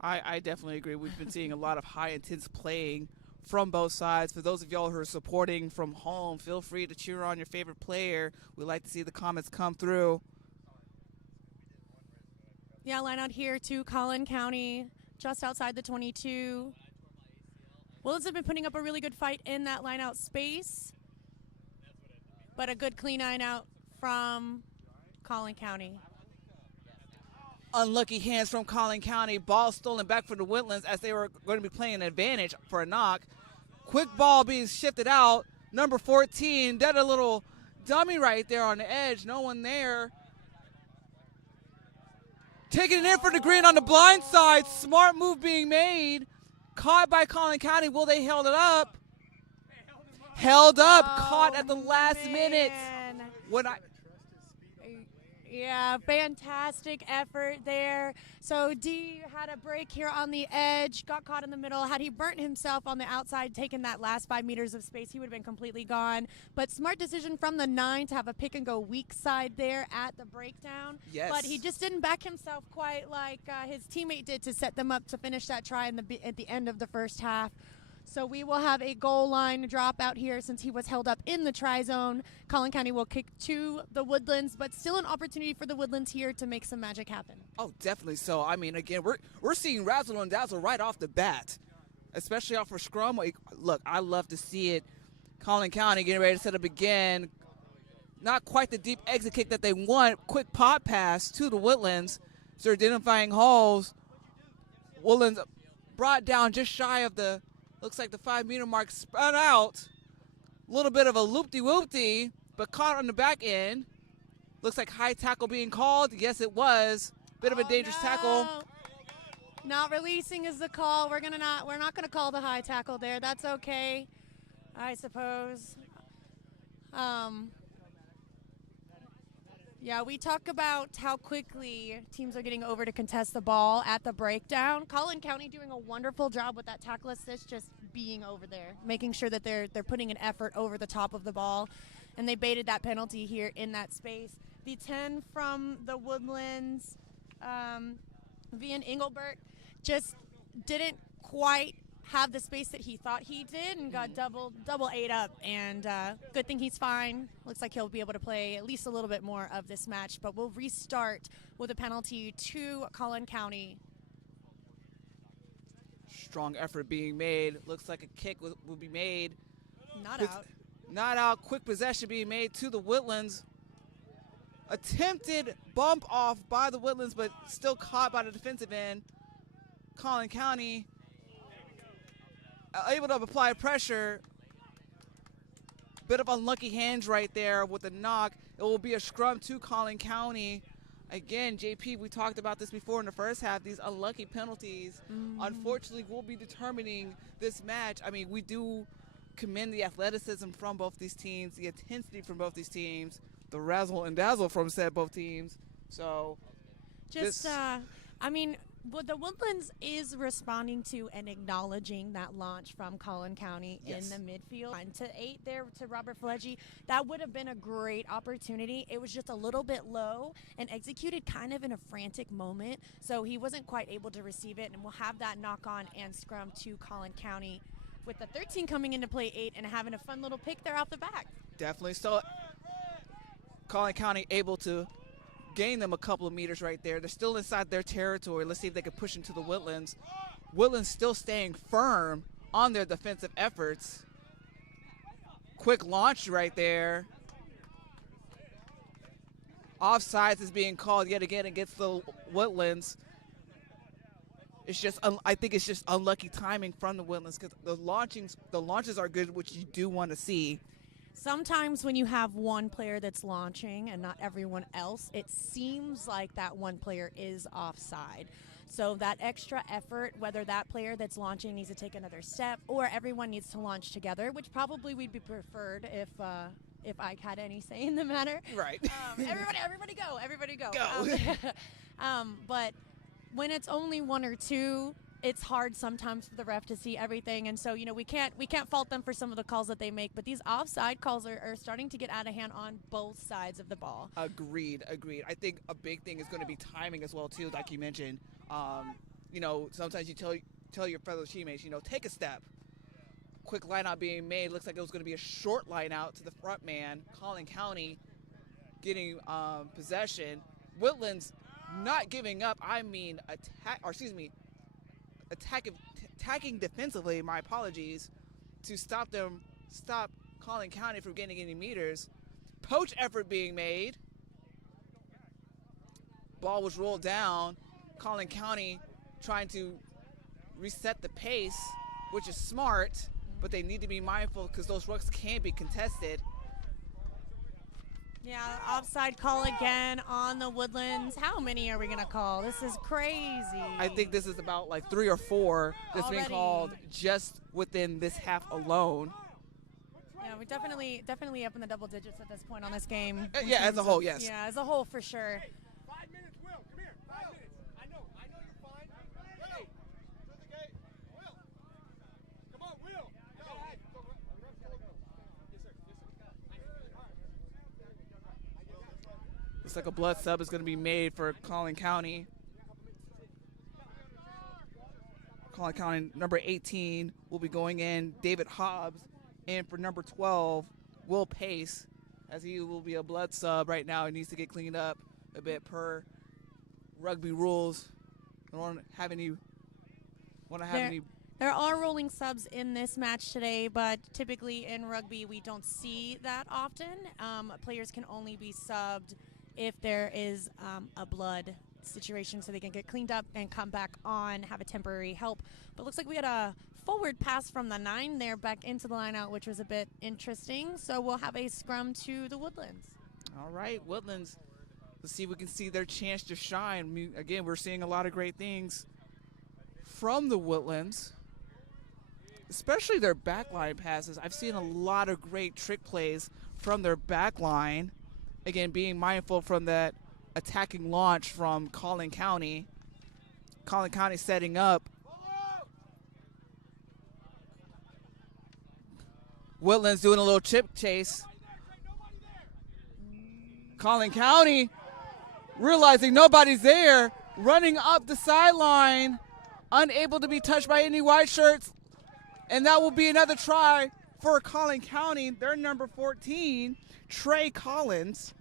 I definitely agree. We've been seeing a lot of high intense playing from both sides. For those of y'all who are supporting from home, feel free to cheer on your favorite player. We like to see the comments come through. Yeah, line out here to Colin County, just outside the 22. Woodlands have been putting up a really good fight in that line out space, but a good clean line out from Colin County. Unlucky hands from Colin County. Ball stolen back for the Woodlands as they were going to be playing an advantage for a knock. Quick ball being shifted out. Number 14 did a little dummy right there on the edge. No one there. Taking it in for the green on the blind side. Smart move being made. Caught by Colin County. Will they held it up? Held up. Caught at the last minute. Are Yeah, fantastic effort there. So D had a break here on the edge, got caught in the middle. Had he burnt himself on the outside, taken that last 5 meters of space, he would have been completely gone. But smart decision from the 9 to have a pick and go weak side there at the breakdown. Yes. But he just didn't back himself quite like his teammate did to set them up to finish that try at the end of the first half. So we will have a goal line drop out here since he was held up in the try zone. Colin County will kick to the Woodlands, but still an opportunity for the Woodlands here to make some magic happen. Oh, definitely so. I mean, again, we're seeing razzle and dazzle right off the bat, especially off for scrum. Look, I love to see it. Colin County getting ready to set up again. Not quite the deep exit kick that they want. Quick pop pass to the Woodlands. So identifying holes. Woodlands brought down just shy of the, looks like the 5 meter mark, spun out. A little bit of a loop-de-whoop-de, but caught on the back end. Looks like high tackle being called. Yes, it was. Bit of a dangerous tackle. Not releasing is the call. We're not gonna call the high tackle there. That's okay, I suppose. Yeah, we talk about how quickly teams are getting over to contest the ball at the breakdown. Colin County doing a wonderful job with that tackle assist, just being over there, making sure that they're putting an effort over the top of the ball, and they baited that penalty here in that space. The 10 from the Woodlands, Vian Engelbert, just didn't quite have the space that he thought he did and got double ate up, and good thing he's fine. Looks like he'll be able to play at least a little bit more of this match, but we'll restart with a penalty to Colin County. Strong effort being made. Looks like a kick will be made. Not out. Quick possession being made to the Woodlands. Attempted bump off by the Woodlands, but still caught by the defensive end. Colin County able to apply pressure. Bit of unlucky hands right there with the knock. It will be a scrum to Colin County. Again, JP, we talked about this before in the first half. These unlucky penalties, unfortunately, will be determining this match. I mean, we do commend the athleticism from both these teams, the intensity from both these teams, the razzle and dazzle from both teams. So, I mean, what the Woodlands is responding to and acknowledging that launch from Colin County in the midfield. 9-8 there to Robert Fleggi. That would have been a great opportunity. It was just a little bit low and executed kind of in a frantic moment, so he wasn't quite able to receive it, and we'll have that knock on and scrum to Colin County with the 13 coming into play 8 and having a fun little pick there off the back. Definitely. So Colin County able to gain them a couple of meters right there. They're still inside their territory. Let's see if they can push into the Woodlands. Woodlands still staying firm on their defensive efforts. Quick launch right there. Offsides is being called yet again against the Woodlands. It's just, I think it's just unlucky timing from the Woodlands, because the launches are good, which you do want to see. Sometimes when you have one player that's launching and not everyone else, it seems like that one player is offside. So that extra effort, whether that player that's launching needs to take another step or everyone needs to launch together, which probably would be preferred if I had any say in the matter. Right. Everybody go. But when it's only one or two, it's hard sometimes for the ref to see everything, and so we can't fault them for some of the calls that they make, but these offside calls are starting to get out of hand on both sides of the ball. Agreed. I think a big thing is going to be timing as well too, like you mentioned. Sometimes you tell your fellow teammates, take a step. Quick line out being made. Looks like it was going to be a short line out to the front man. Colin County getting possession. Woodlands not giving up. Attacking defensively, my apologies, to stop Colin County from gaining any meters. Poach effort being made. Ball was rolled down. Colin County trying to reset the pace, which is smart, but they need to be mindful because those rucks can be contested. Yeah, offside call again on the Woodlands. How many are we going to call? This is crazy. I think this is about like 3 or 4 that's being called just within this half alone. Yeah, we're definitely up in the double digits at this point on this game. Yeah, as a whole, yes. Yeah, as a whole for sure. 5 minutes, Will. Come here. 5 minutes. I know you're fine. Will. To the gate. Will. Come on, Will. Go ahead. Yes, sir. Looks like a blood sub is going to be made for Colin County. Colin County, number 18, will be going in. David Hobbs in for number 12, Will Pace, as he will be a blood sub right now. He needs to get cleaned up a bit per rugby rules. I don't want to have any. There are rolling subs in this match today, but typically in rugby we don't see that often. Players can only be subbed if there is a blood situation, so they can get cleaned up and come back on, have a temporary help. But looks like we had a forward pass from the 9 there back into the line out, which was a bit interesting. So we'll have a scrum to the Woodlands. All right, Woodlands. Let's see if we can see their chance to shine. Again, we're seeing a lot of great things from the Woodlands, especially their backline passes. I've seen a lot of great trick plays from their backline. Again, being mindful from that attacking launch from Colin County. Colin County setting up. Woodlands doing a little chip chase. Colin County realizing nobody's there, running up the sideline, unable to be touched by any white shirts. And that will be another try for Colin County. Their number 14, Trey Collins.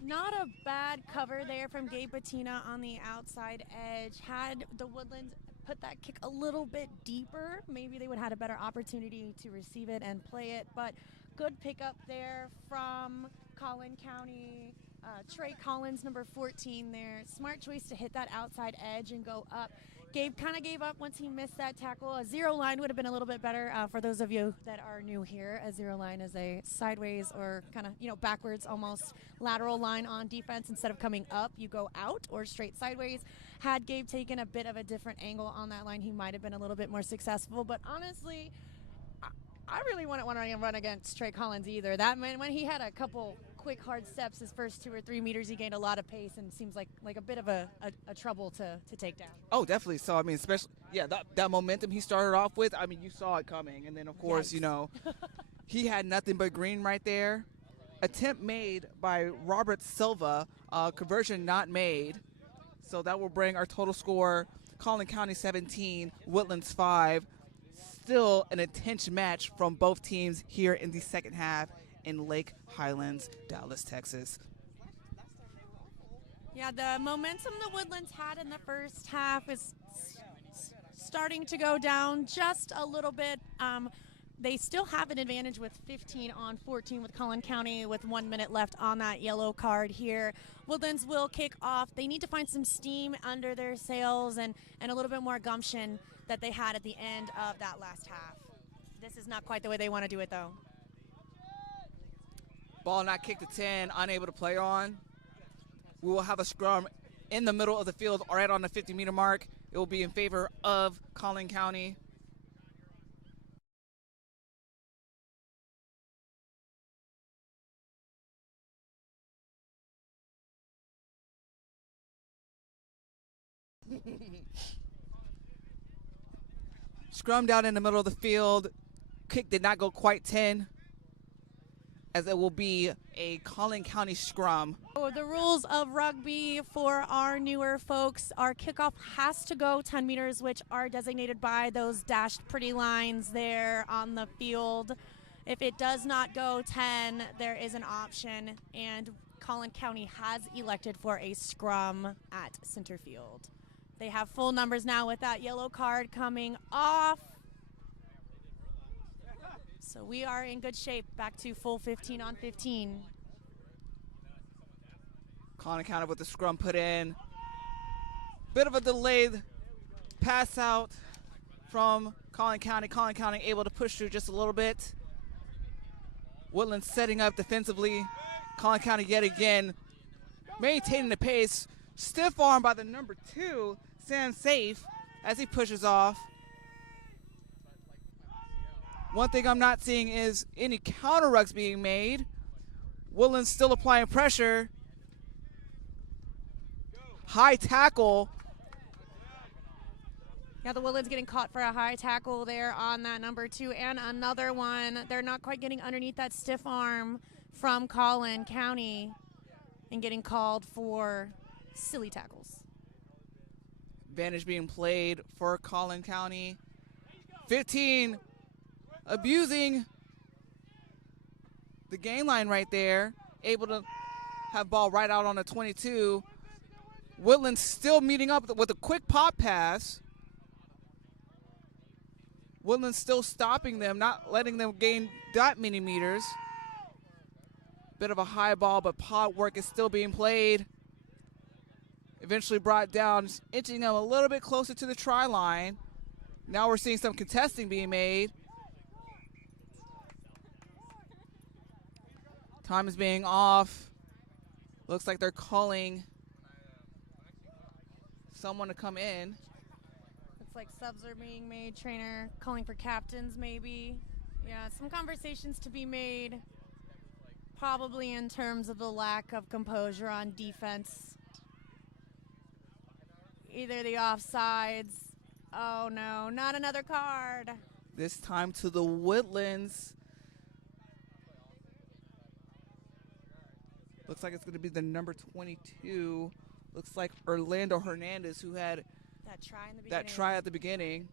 Not a bad cover there from Gabe Bettina on the outside edge. Had the Woodlands put that kick a little bit deeper, maybe they would have had a better opportunity to receive it and play it. But good pickup there from Colin County. Trey Collins, number 14 there. Smart choice to hit that outside edge and go up. Gabe kind of gave up once he missed that tackle. A zero line would have been a little bit better for those of you that are new here. A zero line is a sideways or kind of, backwards, almost lateral line on defense. Instead of coming up, you go out or straight sideways. Had Gabe taken a bit of a different angle on that line, he might have been a little bit more successful. But honestly, I really wouldn't want to run against Trey Collins either. That man, when he had a couple quick hard steps, his first 2 or 3 meters, he gained a lot of pace and seems like a bit of a trouble to take down. Oh, definitely. So, I mean, especially, that momentum he started off with, I mean, you saw it coming. And then, of course, he had nothing but green right there. Attempt made by Robert Silva, conversion not made. So that will bring our total score, Colin County 17, Woodlands 5. Still an intense match from both teams here in the second half in Lake Highlands, Dallas, Texas. Yeah, the momentum the Woodlands had in the first half is starting to go down just a little bit. They still have an advantage with 15-14 with Colin County with 1 minute left on that yellow card here. Woodlands will kick off. They need to find some steam under their sails and a little bit more gumption that they had at the end of that last half. This is not quite the way they want to do it, though. Ball not kicked to 10, unable to play on. We will have a scrum in the middle of the field, right on the 50-meter mark. It will be in favor of Colin County. Scrum down in the middle of the field. Kick did not go quite 10, as it will be a Colin County scrum. The rules of rugby for our newer folks, our kickoff has to go 10 meters, which are designated by those dashed pretty lines there on the field. If it does not go 10, there is an option, and Colin County has elected for a scrum at center field. They have full numbers now with that yellow card coming off. So we are in good shape, back to full 15-on-15. Colin County with the scrum put in. Bit of a delayed pass out from Colin County. Colin County able to push through just a little bit. Woodlands setting up defensively. Colin County yet again maintaining the pace. Stiff arm by the number 2, Sam Safe, as he pushes off. One thing I'm not seeing is any counter rucks being made. Woodlands still applying pressure. High tackle. Yeah, the Woodlands getting caught for a high tackle there on that number 2, and another one. They're not quite getting underneath that stiff arm from Colin County and getting called for silly tackles. Advantage being played for Colin County. 15 abusing the gain line right there. Able to have ball right out on the 22. Woodlands still meeting up with a quick pop pass. Woodlands still stopping them, not letting them gain that many meters. Bit of a high ball, but pot work is still being played. Eventually brought down, just inching them a little bit closer to the try line. Now we're seeing some contesting being made. Time is being off. Looks like they're calling someone to come in. Looks like subs are being made. Trainer calling for captains maybe. Yeah, some conversations to be made. Probably in terms of the lack of composure on defense. Either the offsides. Oh no, not another card. This time to the Woodlands. Looks like it's going to be the number 22. Looks like Orlando Hernandez, who had that try at the beginning.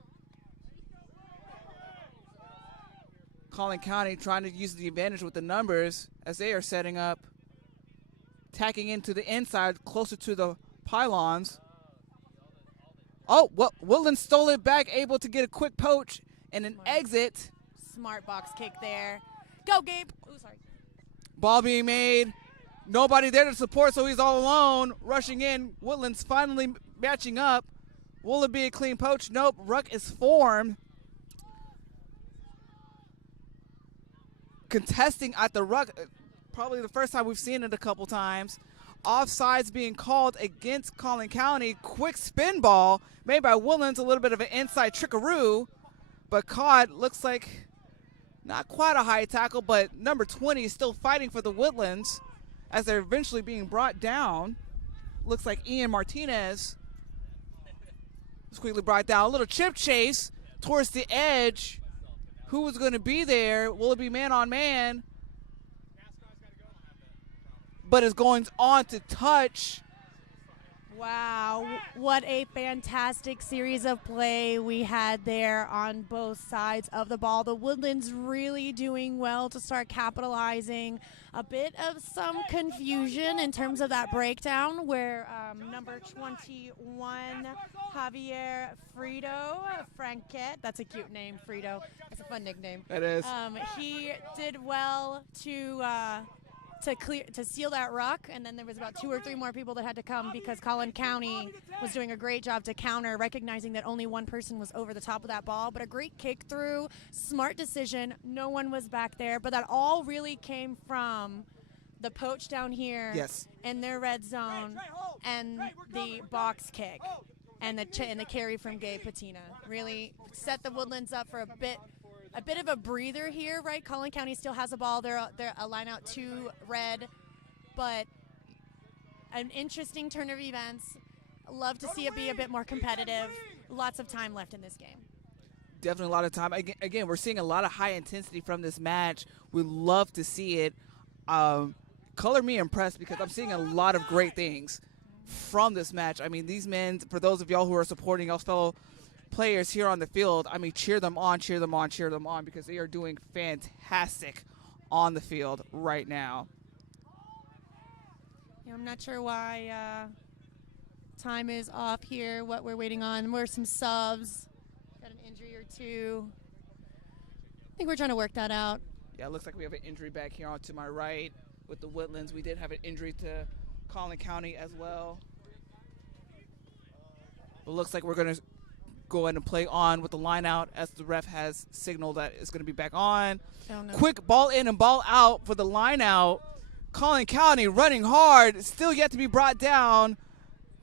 Colin County trying to use the advantage with the numbers as they are setting up. Tacking into the inside, closer to the pylons. Oh, Woodlands stole it back, able to get a quick poach and an exit. Smart box kick there. Go, Gabe. Oh, sorry. Ball being made. Nobody there to support, so he's all alone. Rushing in. Woodlands finally matching up. Will it be a clean poach? Nope. Ruck is formed. Contesting at the ruck. Probably the first time we've seen it a couple times. Offsides being called against Colin County. Quick spin ball made by Woodlands. A little bit of an inside trickaroo, but caught. Looks like not quite a high tackle, but number 20 is still fighting for the Woodlands as they're eventually being brought down. Looks like Ian Martinez was quickly brought down. A little chip chase towards the edge. Who was going to be there? Will it be man on man? But is going on to touch. Wow, what a fantastic series of play we had there on both sides of the ball. The Woodlands really doing well to start capitalizing. A bit of some confusion in terms of that breakdown where number 21, Javier Franquet, that's a cute name, Frito. That's a fun nickname. It is. He did well to seal that ruck, and then there was about 2 or 3 more people that had to come because Colin County was doing a great job to counter, recognizing that only one person was over the top of that ball. But a great kick through, smart decision. No one was back there, but that all really came from the poach down here in their red zone and the box kick and the carry from Gabe Patina. Really set the Woodlands up for a bit of a breather here, right? Colin County still has a ball. They're a line out 2 red, but an interesting turn of events. Love to see it be a bit more competitive. Lots of time left in this game. Definitely a lot of time. Again, we're seeing a lot of high intensity from this match. We love to see it. Color me impressed because I'm seeing a lot of great things from this match. I mean, these men, for those of y'all who are supporting y'all's fellow players here on the field, I mean, cheer them on, cheer them on, cheer them on, because they are doing fantastic on the field right now. Yeah, I'm not sure why time is off here, what we're waiting on. We're some subs, got an injury or 2. I think we're trying to work that out. Yeah, it looks like we have an injury back here on to my right with the Woodlands. We did have an injury to Colin County as well. It looks like we're going to go ahead and play on with the line out as the ref has signaled that it's going to be back on. Oh, no. Quick ball in and ball out for the line out. Colin County running hard, still yet to be brought down.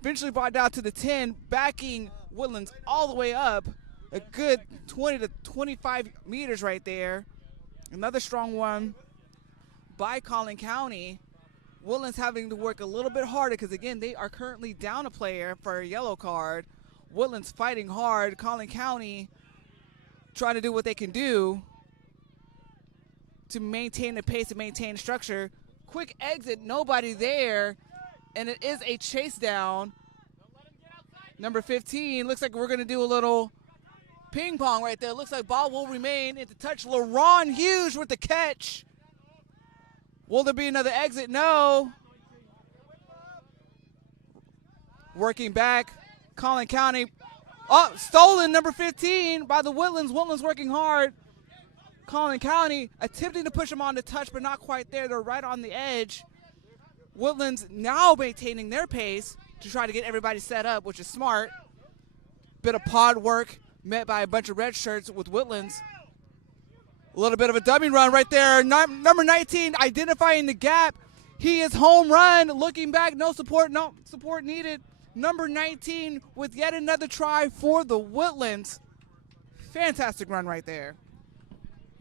Eventually brought down to the 10, backing Woodlands all the way up. a good 20 to 25 meters right there. Another strong one by Colin County. Woodlands having to work a little bit harder because, again, they are currently down a player for a yellow card. Woodlands fighting hard. Colin County trying to do what they can do to maintain the pace and maintain structure. Quick exit, nobody there, and it is a chase down. Number 15, looks like we're going to do a little ping pong right there. Looks like ball will remain into touch. LaRon Hughes with the catch. Will there be another exit? No. Working back, Colin County. Oh, stolen, number 15 by the Woodlands. Woodlands working hard. Colin County attempting to push them on the touch, but not quite there. They're right on the edge. Woodlands now maintaining their pace to try to get everybody set up, which is smart. Bit of pod work met by a bunch of red shirts with Woodlands. A little bit of a dummy run right there. Number 19 identifying the gap. He is home run. Looking back, no support needed. Number 19 with yet another try for the Woodlands. Fantastic run right there.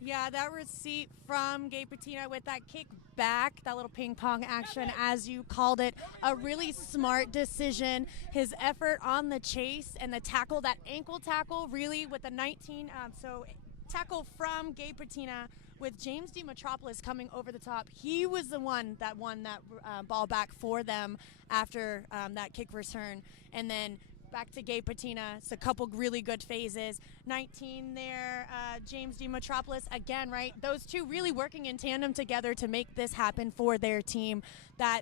Yeah, that receipt from Gabe Patina with that kick back, that little ping pong action, as you called it, a really smart decision. His effort on the chase and the tackle, that ankle tackle, really with the 19. So tackle from Gabe Patina with James D. Metropolis coming over the top. He was the one that won that ball back for them after that kick return. And then back to Gabe Patina. It's a couple really good phases. 19 there, James D. Metropolis again, right? Those two really working in tandem together to make this happen for their team. That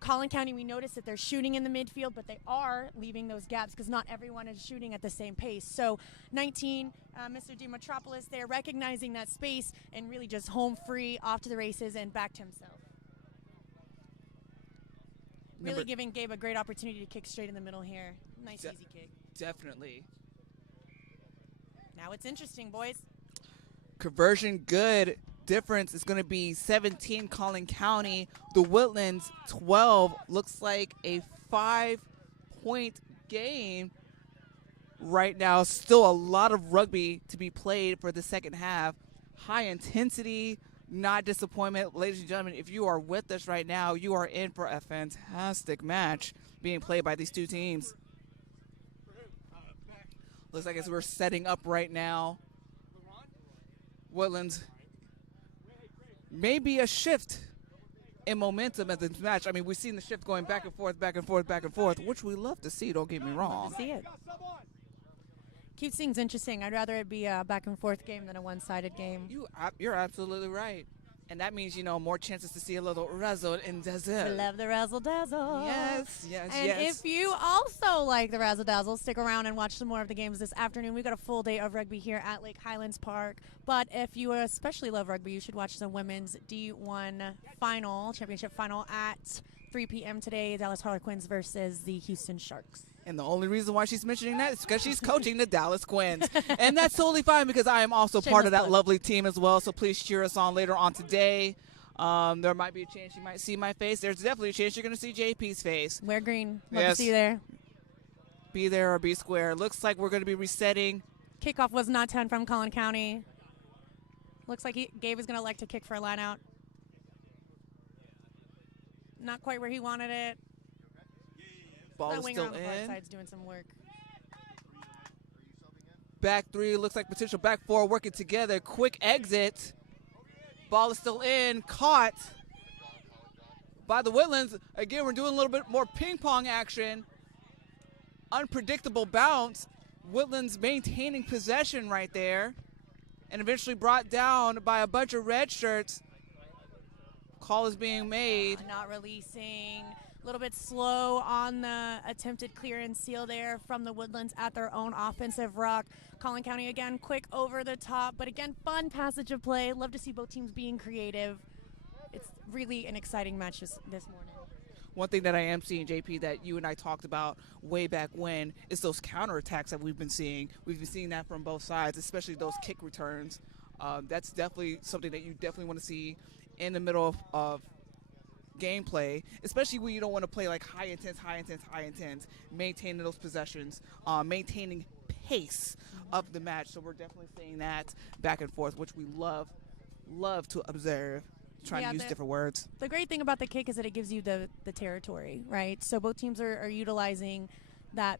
Colin County, we noticed that they're shooting in the midfield, but they are leaving those gaps because not everyone is shooting at the same pace. So 19, Mr. D. Metropolis there recognizing that space and really just home free, off to the races and back to himself. Really giving Gabe a great opportunity to kick straight in the middle here. Nice easy kick. Definitely. Now it's interesting, boys. Conversion good. Difference is going to be 17 Colin County. The Woodlands 12. Looks like a 5-point game right now. Still a lot of rugby to be played for the second half. High intensity, not disappointment. Ladies and gentlemen, if you are with us right now, you are in for a fantastic match being played by these two teams. Looks like as we're setting up right now, Woodlands maybe a shift in momentum at this match. I mean, we've seen the shift going back and forth, back and forth, back and forth, which we love to see, don't get me wrong. See it. Keeps things interesting. I'd rather it be a back and forth game than a one-sided game. You're absolutely right. And that means, you know, more chances to see a little razzle and dazzle. Love the razzle dazzle. Yes, yes, and yes. if you also like the razzle dazzle, stick around and watch some more of the games this afternoon. We've got a full day of rugby here at Lake Highlands Park. But if you especially love rugby, you should watch the women's D1 final, championship final at 3 p.m. today. Dallas Harlequins versus the Houston Sharks. And the only reason why she's mentioning that is because she's coaching the Dallas Quins. And that's totally fine because I am also part of that lovely team as well. So please cheer us on later on today. There might be a chance you might see my face. There's definitely a chance you're going to see JP's face. Wear green. Love Yes. to see you there. Be there or be square. Looks like we're going to be resetting. Kickoff was not 10 from Colin County. Looks like Gabe is going to like to kick for a line out. Not quite where he wanted it. Ball is still on the far in. side's doing some work. Back three, looks like potential back four working together. Quick exit. Ball is still in. Caught by the Woodlands. Again, we're doing a little bit more ping pong action. Unpredictable bounce. Woodlands maintaining possession right there. And eventually brought down by a bunch of red shirts. Call is being made. Not releasing. A little bit slow on the attempted clear and seal there from the Woodlands at their own offensive ruck. Colin County again, quick over the top, but again, fun passage of play. Love to see both teams being creative. It's really an exciting match this morning. One thing that I am seeing, JP, that you and I talked about way back when is those counterattacks that we've been seeing. We've been seeing that from both sides, especially those kick returns. That's definitely something that you definitely want to see in the middle of gameplay, especially when you don't want to play like high intense, maintaining those possessions, maintaining pace of the match. So we're definitely seeing that back and forth, which we love to observe. Trying to use different words. The great thing about the kick is that it gives you the territory, right? So both teams are utilizing that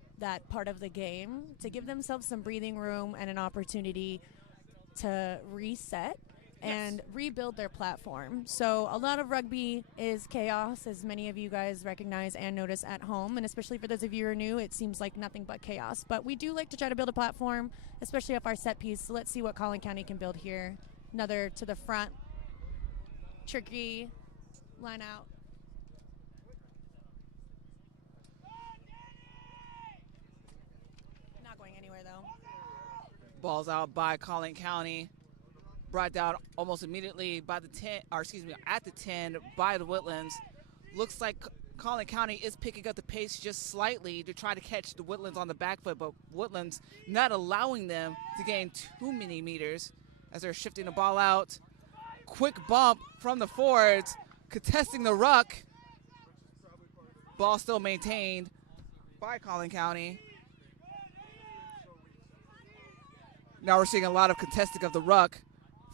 part of the game to give themselves some breathing room and an opportunity to reset and rebuild their platform. So a lot of rugby is chaos, as many of you guys recognize and notice at home, and especially for those of you who are new, it seems like nothing but chaos. But we do like to try to build a platform, especially off our set piece. So let's see what Colin County can build here. Another to the front. Tricky line out. Not going anywhere though. Ball's out by Colin County. Brought down almost immediately by the 10, or excuse me, at the 10 by the Woodlands. Looks like Colin County is picking up the pace just slightly to try to catch the Woodlands on the back foot, but Woodlands not allowing them to gain too many meters as they're shifting the ball out. Quick bump from the forwards, contesting the ruck. Ball still maintained by Colin County. Now we're seeing a lot of contesting of the ruck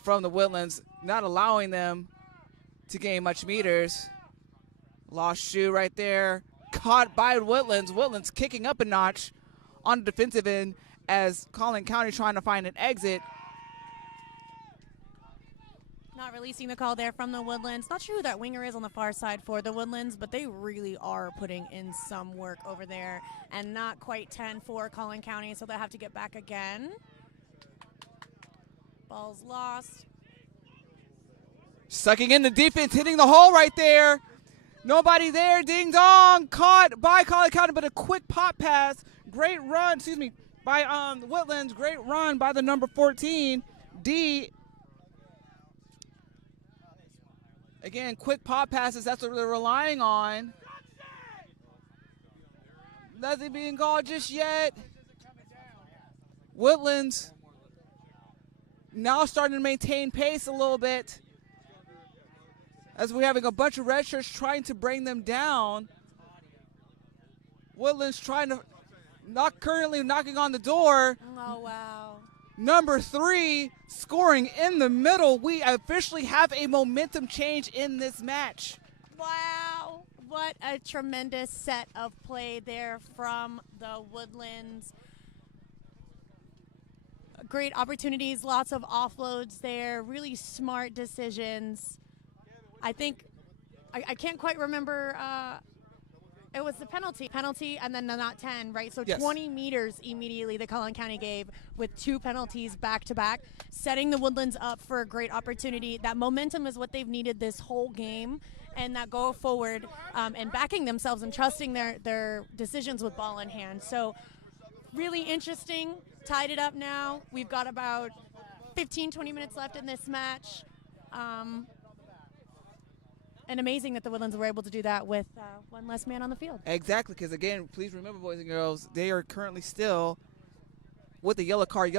from the Woodlands, not allowing them to gain much meters. Lost shoe right there, caught by Woodlands. Woodlands kicking up a notch on the defensive end as Colin County trying to find an exit. Not releasing the call there from the Woodlands. Not sure who that winger is on the far side for the Woodlands, but they really are putting in some work over there. And not quite 10 for Colin County, so they'll have to get back again. Ball's lost. Sucking in the defense, hitting the hole right there. Nobody there, ding dong. Caught by Colin County, but a quick pop pass. Great run, by Woodlands. Great run by the number 14, D. Again, quick pop passes, that's what they're relying on. Nothing being called just yet. Woodlands now starting to maintain pace a little bit as we're having a bunch of red shirts trying to bring them down. Woodlands trying to currently knocking on the door. Oh, wow. Number 3 scoring in the middle. We officially have a momentum change in this match. Wow. What a tremendous set of play there from the Woodlands. Great opportunities, lots of offloads there, really smart decisions. I think, I can't quite remember, it was the penalty, and then the not 10, right? So yes. 20 meters immediately that Colin County gave with 2 penalties back to back, setting the Woodlands up for a great opportunity. That momentum is what they've needed this whole game, and that go forward and backing themselves and trusting their decisions with ball in hand. So really interesting, tied it up now. We've got about 15, 20 minutes left in this match. And amazing that the Woodlands were able to do that with one less man on the field. Exactly, because again, please remember, boys and girls, they are currently still with the yellow card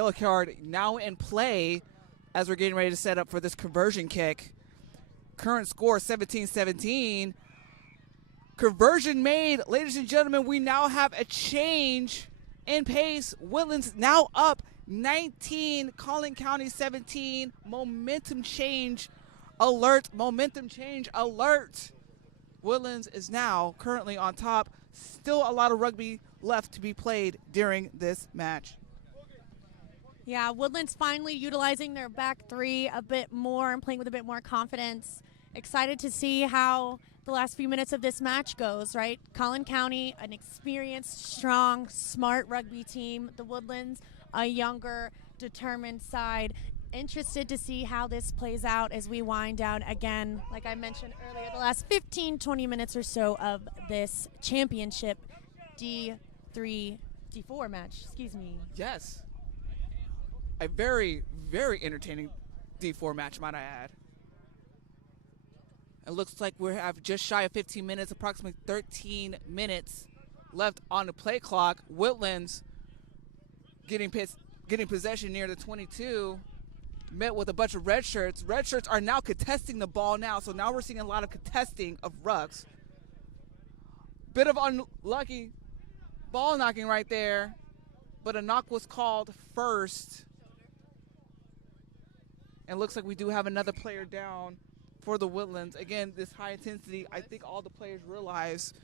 now in play as we're getting ready to set up for this conversion kick. Current score 17-17. Conversion made. Ladies and gentlemen, we now have a change in pace. Woodlands now up 19, Colin County 17. Momentum change alert. Woodlands is now currently on top. Still a lot of rugby left to be played during this match. Yeah, Woodlands finally utilizing their back 3 a bit more and playing with a bit more confidence. Excited to see how the last few minutes of this match goes, right? Colin County, an experienced, strong, smart rugby team. The Woodlands, a younger, determined side. Interested to see how this plays out as we wind down again, like I mentioned earlier, the last 15, 20 minutes or so of this championship D4 match, Yes. A very, very entertaining D4 match, might I add. It looks like we have just shy of 15 minutes, approximately 13 minutes left on the play clock. Woodlands getting possession near the 22. Met with a bunch of red shirts. Red shirts are now contesting the ball now, so now we're seeing a lot of contesting of rucks. Bit of unlucky ball knocking right there, but a knock was called first. And looks like we do have another player down for the Woodlands. Again, this high intensity, I think all the players realize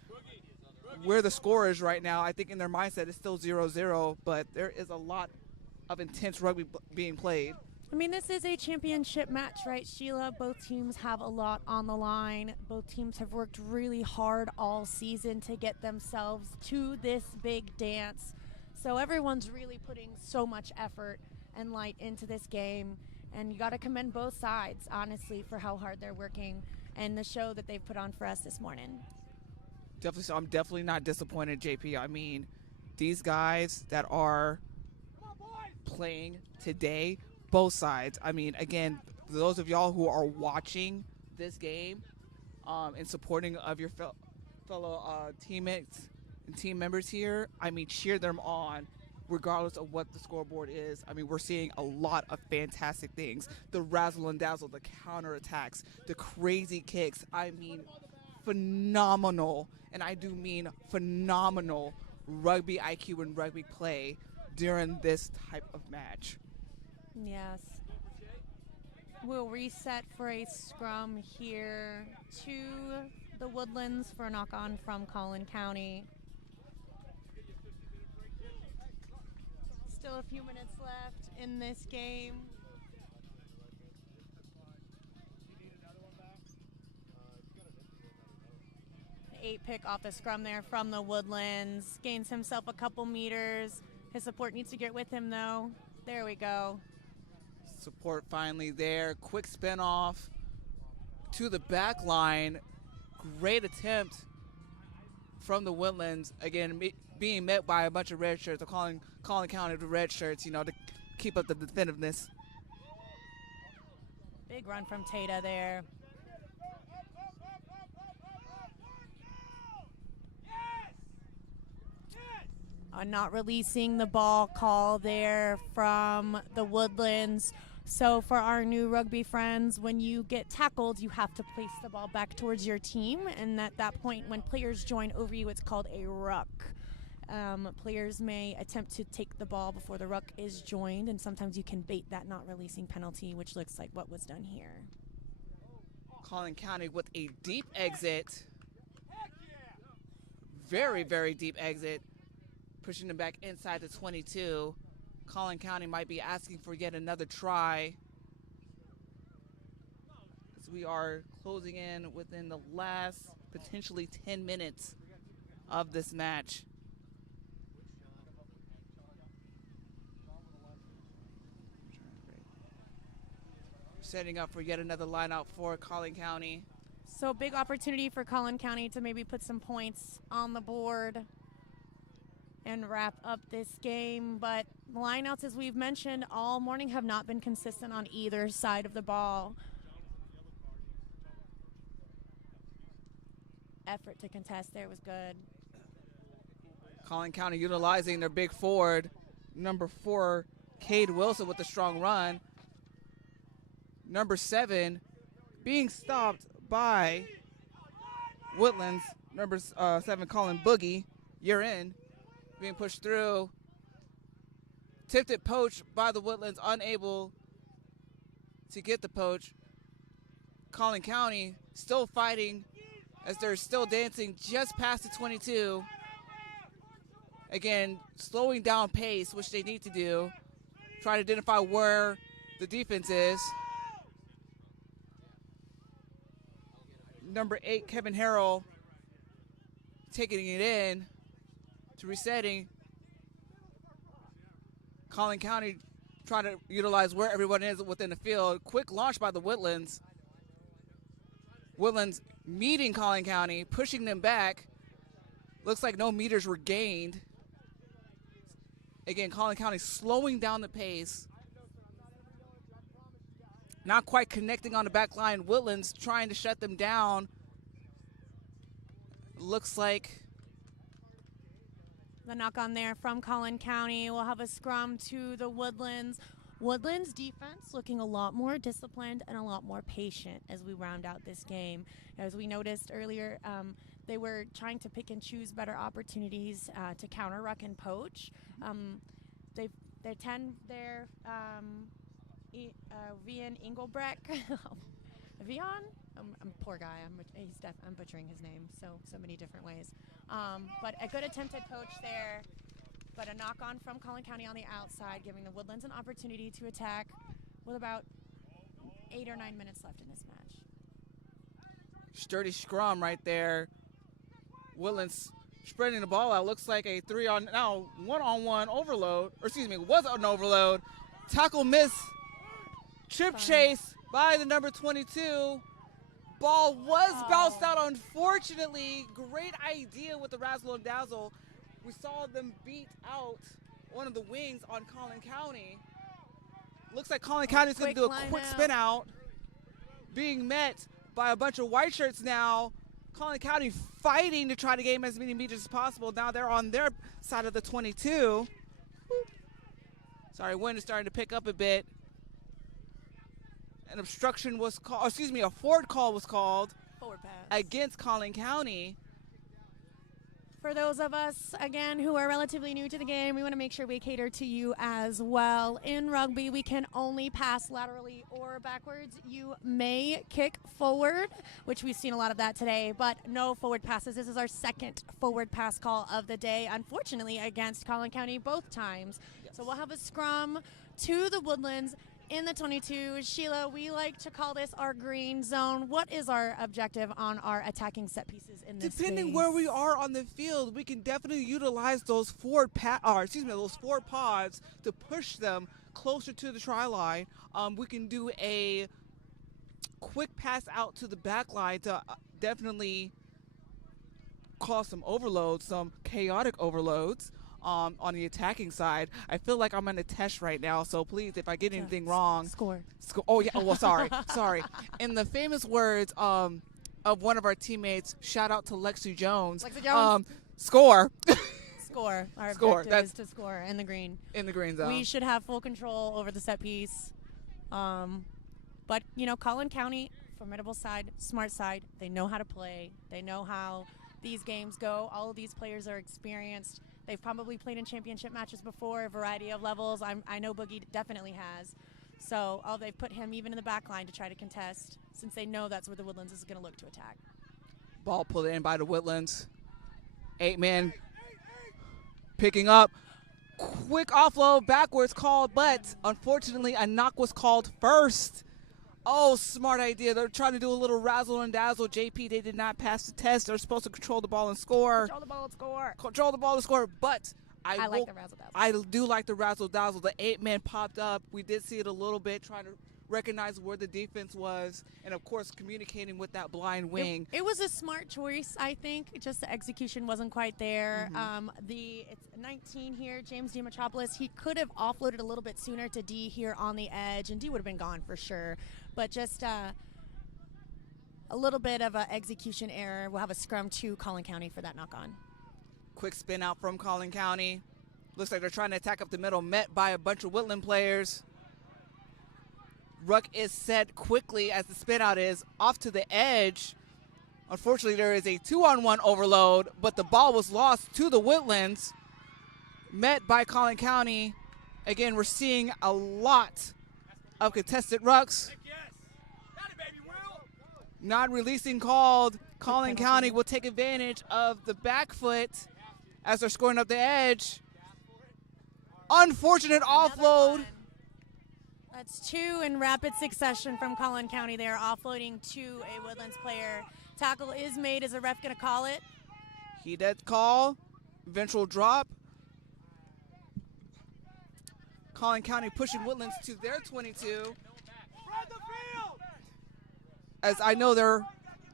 where the score is right now. I think in their mindset it's still 0-0, but there is a lot of intense rugby being played. I mean, this is a championship match, right, Sheila? Both teams have a lot on the line. Both teams have worked really hard all season to get themselves to this big dance. So everyone's really putting so much effort and light into this game. And you got to commend both sides, honestly, for how hard they're working and the show that they've put on for us this morning. Definitely, so I'm definitely not disappointed, JP. I mean, these guys that are playing today, both sides. I mean, again, those of y'all who are watching this game and supporting of your fellow teammates and team members here, I mean, cheer them on regardless of what the scoreboard is. I mean, we're seeing a lot of fantastic things. The razzle and dazzle, the counterattacks, the crazy kicks. I mean, phenomenal, and I do mean phenomenal rugby IQ and rugby play during this type of match. Yes. We'll reset for a scrum here to the Woodlands for a knock-on from Colin County. Still a few minutes left in this game. An 8-pick off the scrum there from the Woodlands. Gains himself a couple meters. His support needs to get with him, though. There we go. Support finally there. Quick spin off to the back line. Great attempt from the Woodlands. Again, being met by a bunch of red shirts. Colin County the red shirts, you know, to keep up the defensiveness. Big run from Tata there. Not releasing the ball call there from the Woodlands. So for our new rugby friends, when you get tackled, you have to place the ball back towards your team. And at that point, when players join over you, it's called a ruck. Players may attempt to take the ball before the ruck is joined, and sometimes you can bait that not releasing penalty, which looks like what was done here. Colin County with a deep exit. Very, very deep exit. Pushing them back inside the 22. Colin County might be asking for yet another try, as we are closing in within the last potentially 10 minutes of this match. Setting up for yet another line out for Colin County. So big opportunity for Colin County to maybe put some points on the board and wrap up this game. But lineouts, as we've mentioned all morning, have not been consistent on either side of the ball. Effort to contest there was good. Colin County utilizing their big forward, number 4, Cade Wilson, with a strong run. Number 7 being stopped by Woodlands. Number 7, Colin Boogie. You're in. Being pushed through. Tipped it, poached by the Woodlands, unable to get the poach. Colin County still fighting as they're still dancing just past the 22. Again, slowing down pace, which they need to do. Try to identify where the defense is. Number 8, Kevin Harrell, taking it in to resetting. Colin County trying to utilize where everyone is within the field. Quick launch by the Woodlands. Woodlands meeting Colin County, pushing them back. Looks like no meters were gained. Again, Colin County slowing down the pace. Not quite connecting on the back line. Woodlands trying to shut them down. Looks like the knock on there from Colin County. We'll have a scrum to the Woodlands. Woodlands defense looking a lot more disciplined and a lot more patient as we round out this game. As we noticed earlier, they were trying to pick and choose better opportunities to counter ruck and poach. they attend their Vian Engelbrecht. Vian? I'm poor guy. I'm butchering his name so many different ways. But a good attempted poach there, but a knock on from Colin County on the outside, giving the Woodlands an opportunity to attack with about 8 or 9 minutes left in this match. Sturdy scrum right there. Woodlands spreading the ball out. Looks like a one-on-one overload. Or excuse me, was an overload. Tackle miss. Trip chase by the number 22. Ball was bounced out, unfortunately. Great idea with the razzle and dazzle. We saw them beat out one of the wings on Colin County. Looks like Colin County is going to do a quick spin out. Being met by a bunch of white shirts now. Colin County fighting to try to gain as many meters as possible. Now they're on their side of the 22. Sorry, wind is starting to pick up a bit. An obstruction was called, a forward call was called against Colin County. For those of us, again, who are relatively new to the game, we want to make sure we cater to you as well. In rugby, we can only pass laterally or backwards. You may kick forward, which we've seen a lot of that today, but no forward passes. This is our second forward pass call of the day, unfortunately, against Colin County both times. Yes. So we'll have a scrum to the Woodlands in the 22. Sheila, we like to call this our green zone. What is our objective on our attacking set pieces in this Depending space? where we are on the field, we can definitely utilize those forward pods to push them closer to the try line. We can do a quick pass out to the back line to definitely cause some overloads, some chaotic overloads. On the attacking side. I feel like I'm in a test right now, so please, if I get anything wrong. Score. Oh, yeah. Oh, well, sorry. In the famous words of one of our teammates, shout out to Lexi Jones. Score. Score. Our Score. objective is to score in the green. In the green zone. We should have full control over the set piece. But, Colin County, formidable side, smart side. They know how to play. They know how these games go. All of these players are experienced. They've probably played in championship matches before, a variety of levels. I know Boogie definitely has. So they've put him even in the back line to try to contest, since they know that's where the Woodlands is going to look to attack. Ball pulled in by the Woodlands. 8-man picking up. Quick offload backwards called, but unfortunately a knock was called first. Oh, smart idea. They're trying to do a little razzle and dazzle. JP, they did not pass the test. They're supposed to control the ball and score. Control the ball and score. Control the ball and score. But I like the razzle dazzle. I do like the razzle dazzle. The 8-man popped up. We did see it a little bit, trying to recognize where the defense was, and of course communicating with that blind wing. It was a smart choice, I think. Just the execution wasn't quite there. It's 19 here, James Dimitropoulos. He could have offloaded a little bit sooner to D here on the edge, and D would have been gone for sure. But just a little bit of an execution error. We'll have a scrum to Colin County for that knock on. Quick spin out from Colin County. Looks like they're trying to attack up the middle, met by a bunch of Woodland players. Ruck is set quickly as the spin out is off to the edge. Unfortunately, there is a 2-on-1 overload, but the ball was lost to the Woodlands, met by Colin County. Again, we're seeing a lot of contested rucks. Not releasing called. Colin County will take advantage of the back foot as they're scoring up the edge. Unfortunate offload. That's two in rapid succession from Colin County. They are offloading to a Woodlands player. Tackle is made. Is the ref going to call it? He did call. Eventual drop. Colin County pushing Woodlands to their 22. As I know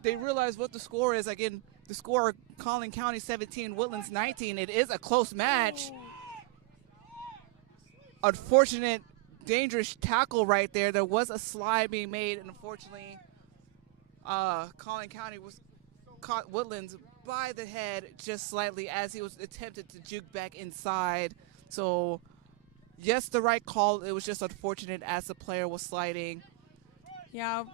they realize what the score is. Again, the score, Colin County 17, Woodlands 19. It is a close match. Unfortunate, dangerous tackle right there. There was a slide being made, and unfortunately, Colin County caught Woodlands by the head just slightly as he was attempted to juke back inside. So, yes, the right call. It was just unfortunate as the player was sliding. Yeah,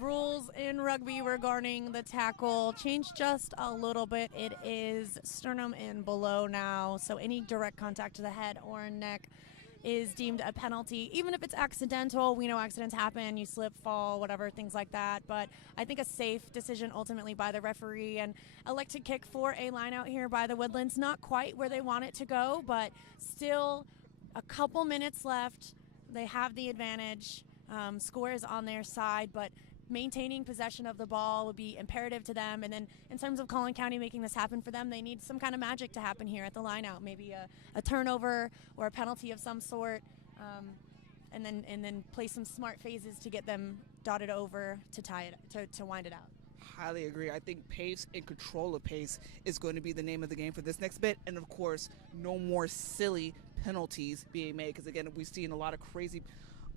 rules in rugby regarding the tackle changed just a little bit. It is sternum and below now, so any direct contact to the head or neck is deemed a penalty, even if it's accidental. We know accidents happen, you slip, fall, whatever, things like that. But I think a safe decision ultimately by the referee, and elected kick for a line out here by the Woodlands. Not quite where they want it to go, but still a couple minutes left. They have the advantage. Score is on their side, but maintaining possession of the ball would be imperative to them. And then in terms of Colin County making this happen for them, they need some kind of magic to happen here at the line out, maybe a turnover or a penalty of some sort, and then play some smart phases to get them dotted over to tie it, to wind it out. Highly agree. I think pace and control of pace is going to be the name of the game for this next bit. And of course, no more silly penalties being made, because again, we've seen a lot of crazy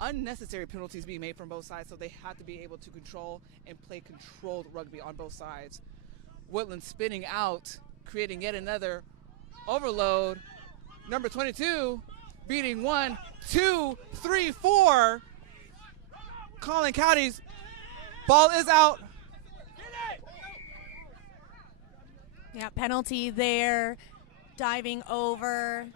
unnecessary penalties being made from both sides, so they have to be able to control and play controlled rugby on both sides. Woodlands spinning out, creating yet another overload. Number 22 beating 1, 2, 3, 4. Colin County's ball is out. Yeah, penalty there, diving over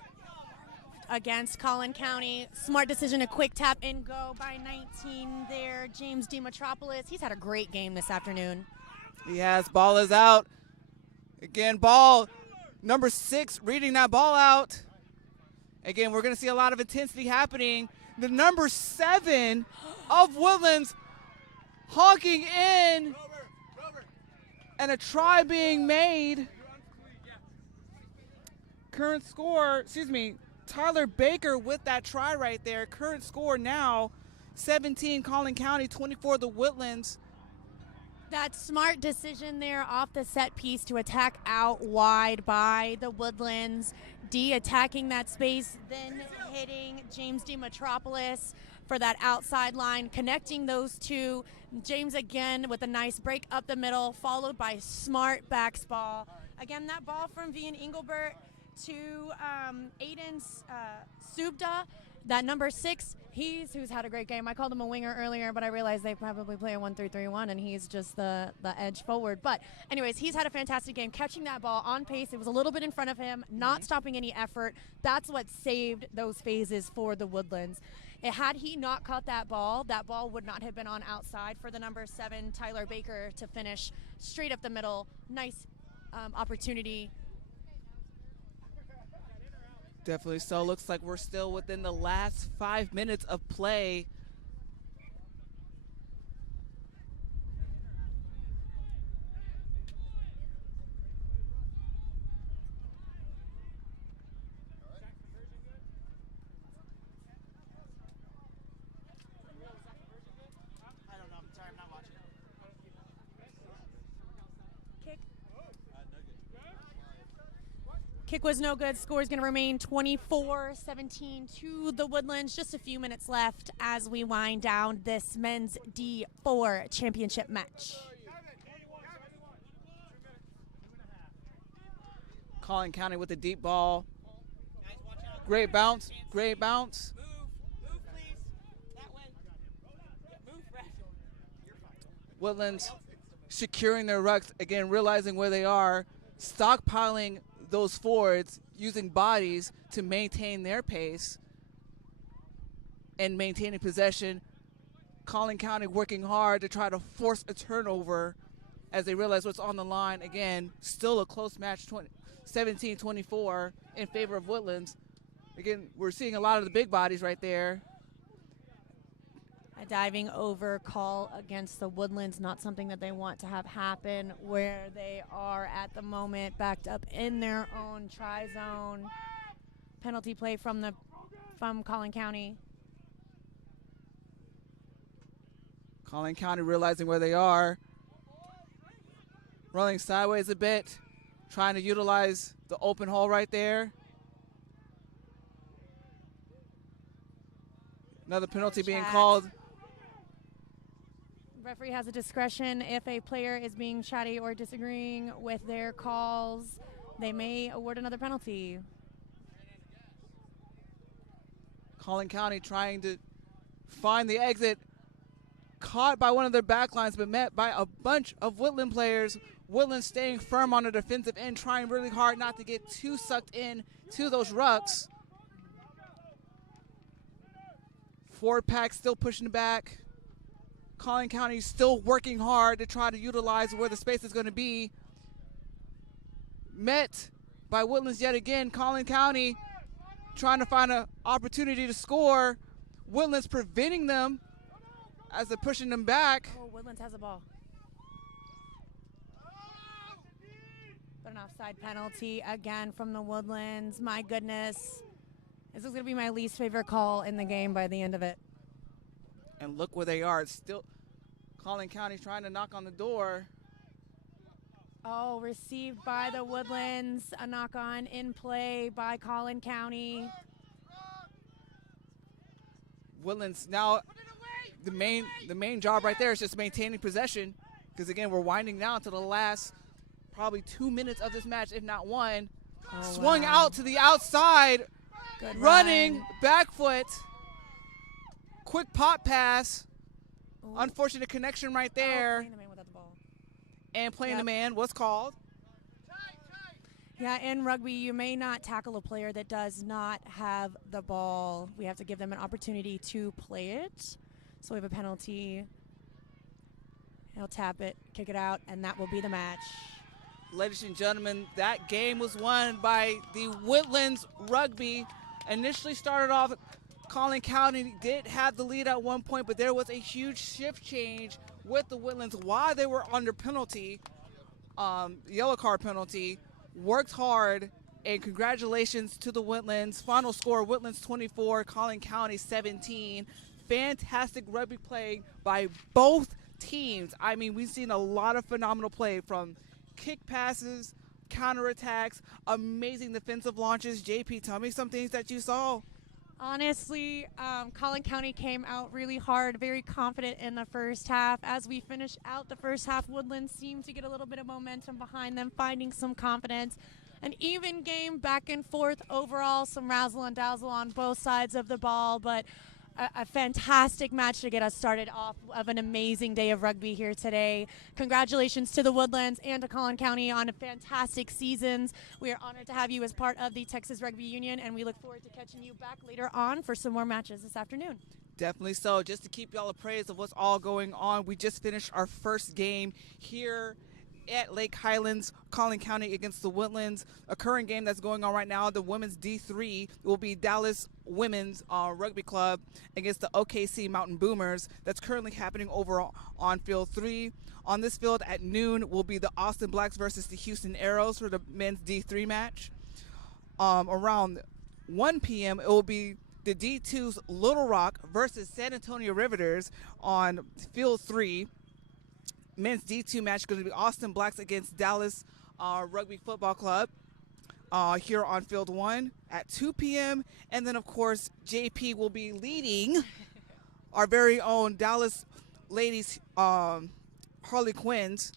against Colin County. Smart decision, a quick tap and go by 19 there, James D. Metropolis. He's had a great game this afternoon. He has. Ball is out. Again, ball, number 6 reading that ball out. Again, we're going to see a lot of intensity happening. The number 7 of Woodlands honking in, and a try being made. Current score, Tyler Baker with that try right there. Current score now 17 Colin County, 24 the Woodlands. That smart decision there off the set piece to attack out wide by the Woodlands. D attacking that space, then hitting James D. Metropolis for that outside line, connecting those two. James again with a nice break up the middle, followed by smart backs ball. Again, that ball from Vian Engelbert to Aiden Subda, that number 6, who's had a great game. I called him a winger earlier, but I realized they probably play a 1-3-3-1, and he's just the edge forward. But anyways, he's had a fantastic game, catching that ball on pace. It was a little bit in front of him, not stopping any effort. That's what saved those phases for the Woodlands. Had he not caught that ball would not have been on outside for the number 7, Tyler Baker, to finish straight up the middle. Nice opportunity. Definitely so. Looks like we're still within the last 5 minutes of play. Kick was no good. Score is going to remain 24-17 to the Woodlands. Just a few minutes left as we wind down this men's D4 championship match. Colin County with the deep ball. Great bounce. Great bounce. Move, please. That way. Move, Brad. Woodlands securing their rucks, again, realizing where they are, stockpiling those forwards, using bodies to maintain their pace and maintaining possession. Colin County working hard to try to force a turnover as they realize what's on the line. Again, still a close match, 17-24 in favor of Woodlands. Again, we're seeing a lot of the big bodies right there. A diving over call against the Woodlands, not something that they want to have happen where they are at the moment, backed up in their own try zone. Penalty play from Colin County. Colin County realizing where they are. Rolling sideways a bit, trying to utilize the open hole right there. Another penalty being called. Referee has a discretion if a player is being chatty or disagreeing with their calls. They may award another penalty. Colin County trying to find the exit. Caught by one of their backlines, but met by a bunch of Woodland players. Woodland staying firm on the defensive end, trying really hard not to get too sucked in to those rucks. Forward pack still pushing back. Colin County still working hard to try to utilize where the space is going to be. Met by Woodlands yet again. Colin County trying to find an opportunity to score. Woodlands preventing them as they're pushing them back. Oh, Woodlands has the ball. But an offside penalty again from the Woodlands. My goodness. This is going to be my least favorite call in the game by the end of it. And look where they are. It's still Colin County trying to knock on the door. Oh, received by the Woodlands. A knock on in play by Colin County. Woodlands now, the main job right there is just maintaining possession, because again we're winding down to the last probably 2 minutes of this match, if not one. Oh, Swung wow. out to the outside, Good running run. back foot, quick pop pass. Ooh. Unfortunate connection right Oh, there, playing the man without the ball. and playing Yep. the man was called. Yeah, in rugby, you may not tackle a player that does not have the ball. We have to give them an opportunity to play it. So we have a penalty. He'll tap it, kick it out, and that will be the match. Ladies and gentlemen, that game was won by the Woodlands Rugby. Initially started off, Colin County did have the lead at one point, but there was a huge shift change with the Woodlands while they were under penalty, yellow card penalty. Worked hard, and congratulations to the Woodlands. Final score, Woodlands 24, Colin County 17. Fantastic rugby play by both teams. I mean, we've seen a lot of phenomenal play, from kick passes, counterattacks, amazing defensive launches. JP, tell me some things that you saw. Honestly, Colin County came out really hard, very confident in the first half. As we finish out the first half, Woodlands seemed to get a little bit of momentum behind them, finding some confidence. An even game, back and forth overall, some razzle and dazzle on both sides of the ball, but a fantastic match to get us started off of an amazing day of rugby here today. Congratulations to the Woodlands and to Colin County on a fantastic seasons. We are honored to have you as part of the Texas Rugby Union, and we look forward to catching you back later on for some more matches this afternoon. Definitely so. Just to keep y'all appraised of what's all going on, we just finished our first game here at Lake Highlands, Colin County against the Woodlands. A current game that's going on right now, the women's D3 will be Dallas Women's Rugby Club against the OKC Mountain Boomers. That's currently happening over on field 3. On this field at noon will be the Austin Blacks versus the Houston Arrows for the men's D3 match. Around 1 p.m. it will be the D2's Little Rock versus San Antonio Riveters on field 3. Men's D2 match is going to be Austin Blacks against Dallas Rugby Football Club here on field 1 at 2 p.m. And then, of course, JP will be leading our very own Dallas ladies Harley Quinns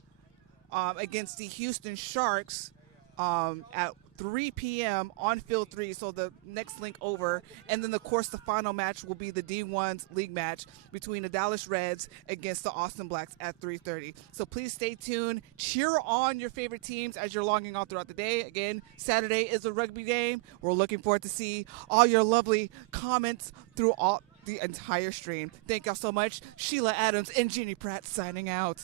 against the Houston Sharks at 3 p.m. on field 3, so the next link over. And then, of course, the final match will be the D1's league match between the Dallas Reds against the Austin Blacks at 3:30. So please stay tuned. Cheer on your favorite teams as you're logging on throughout the day. Again, Saturday is a rugby game. We're looking forward to see all your lovely comments through all the entire stream. Thank y'all so much. Sheila Adams and Jeannie Pratt signing out.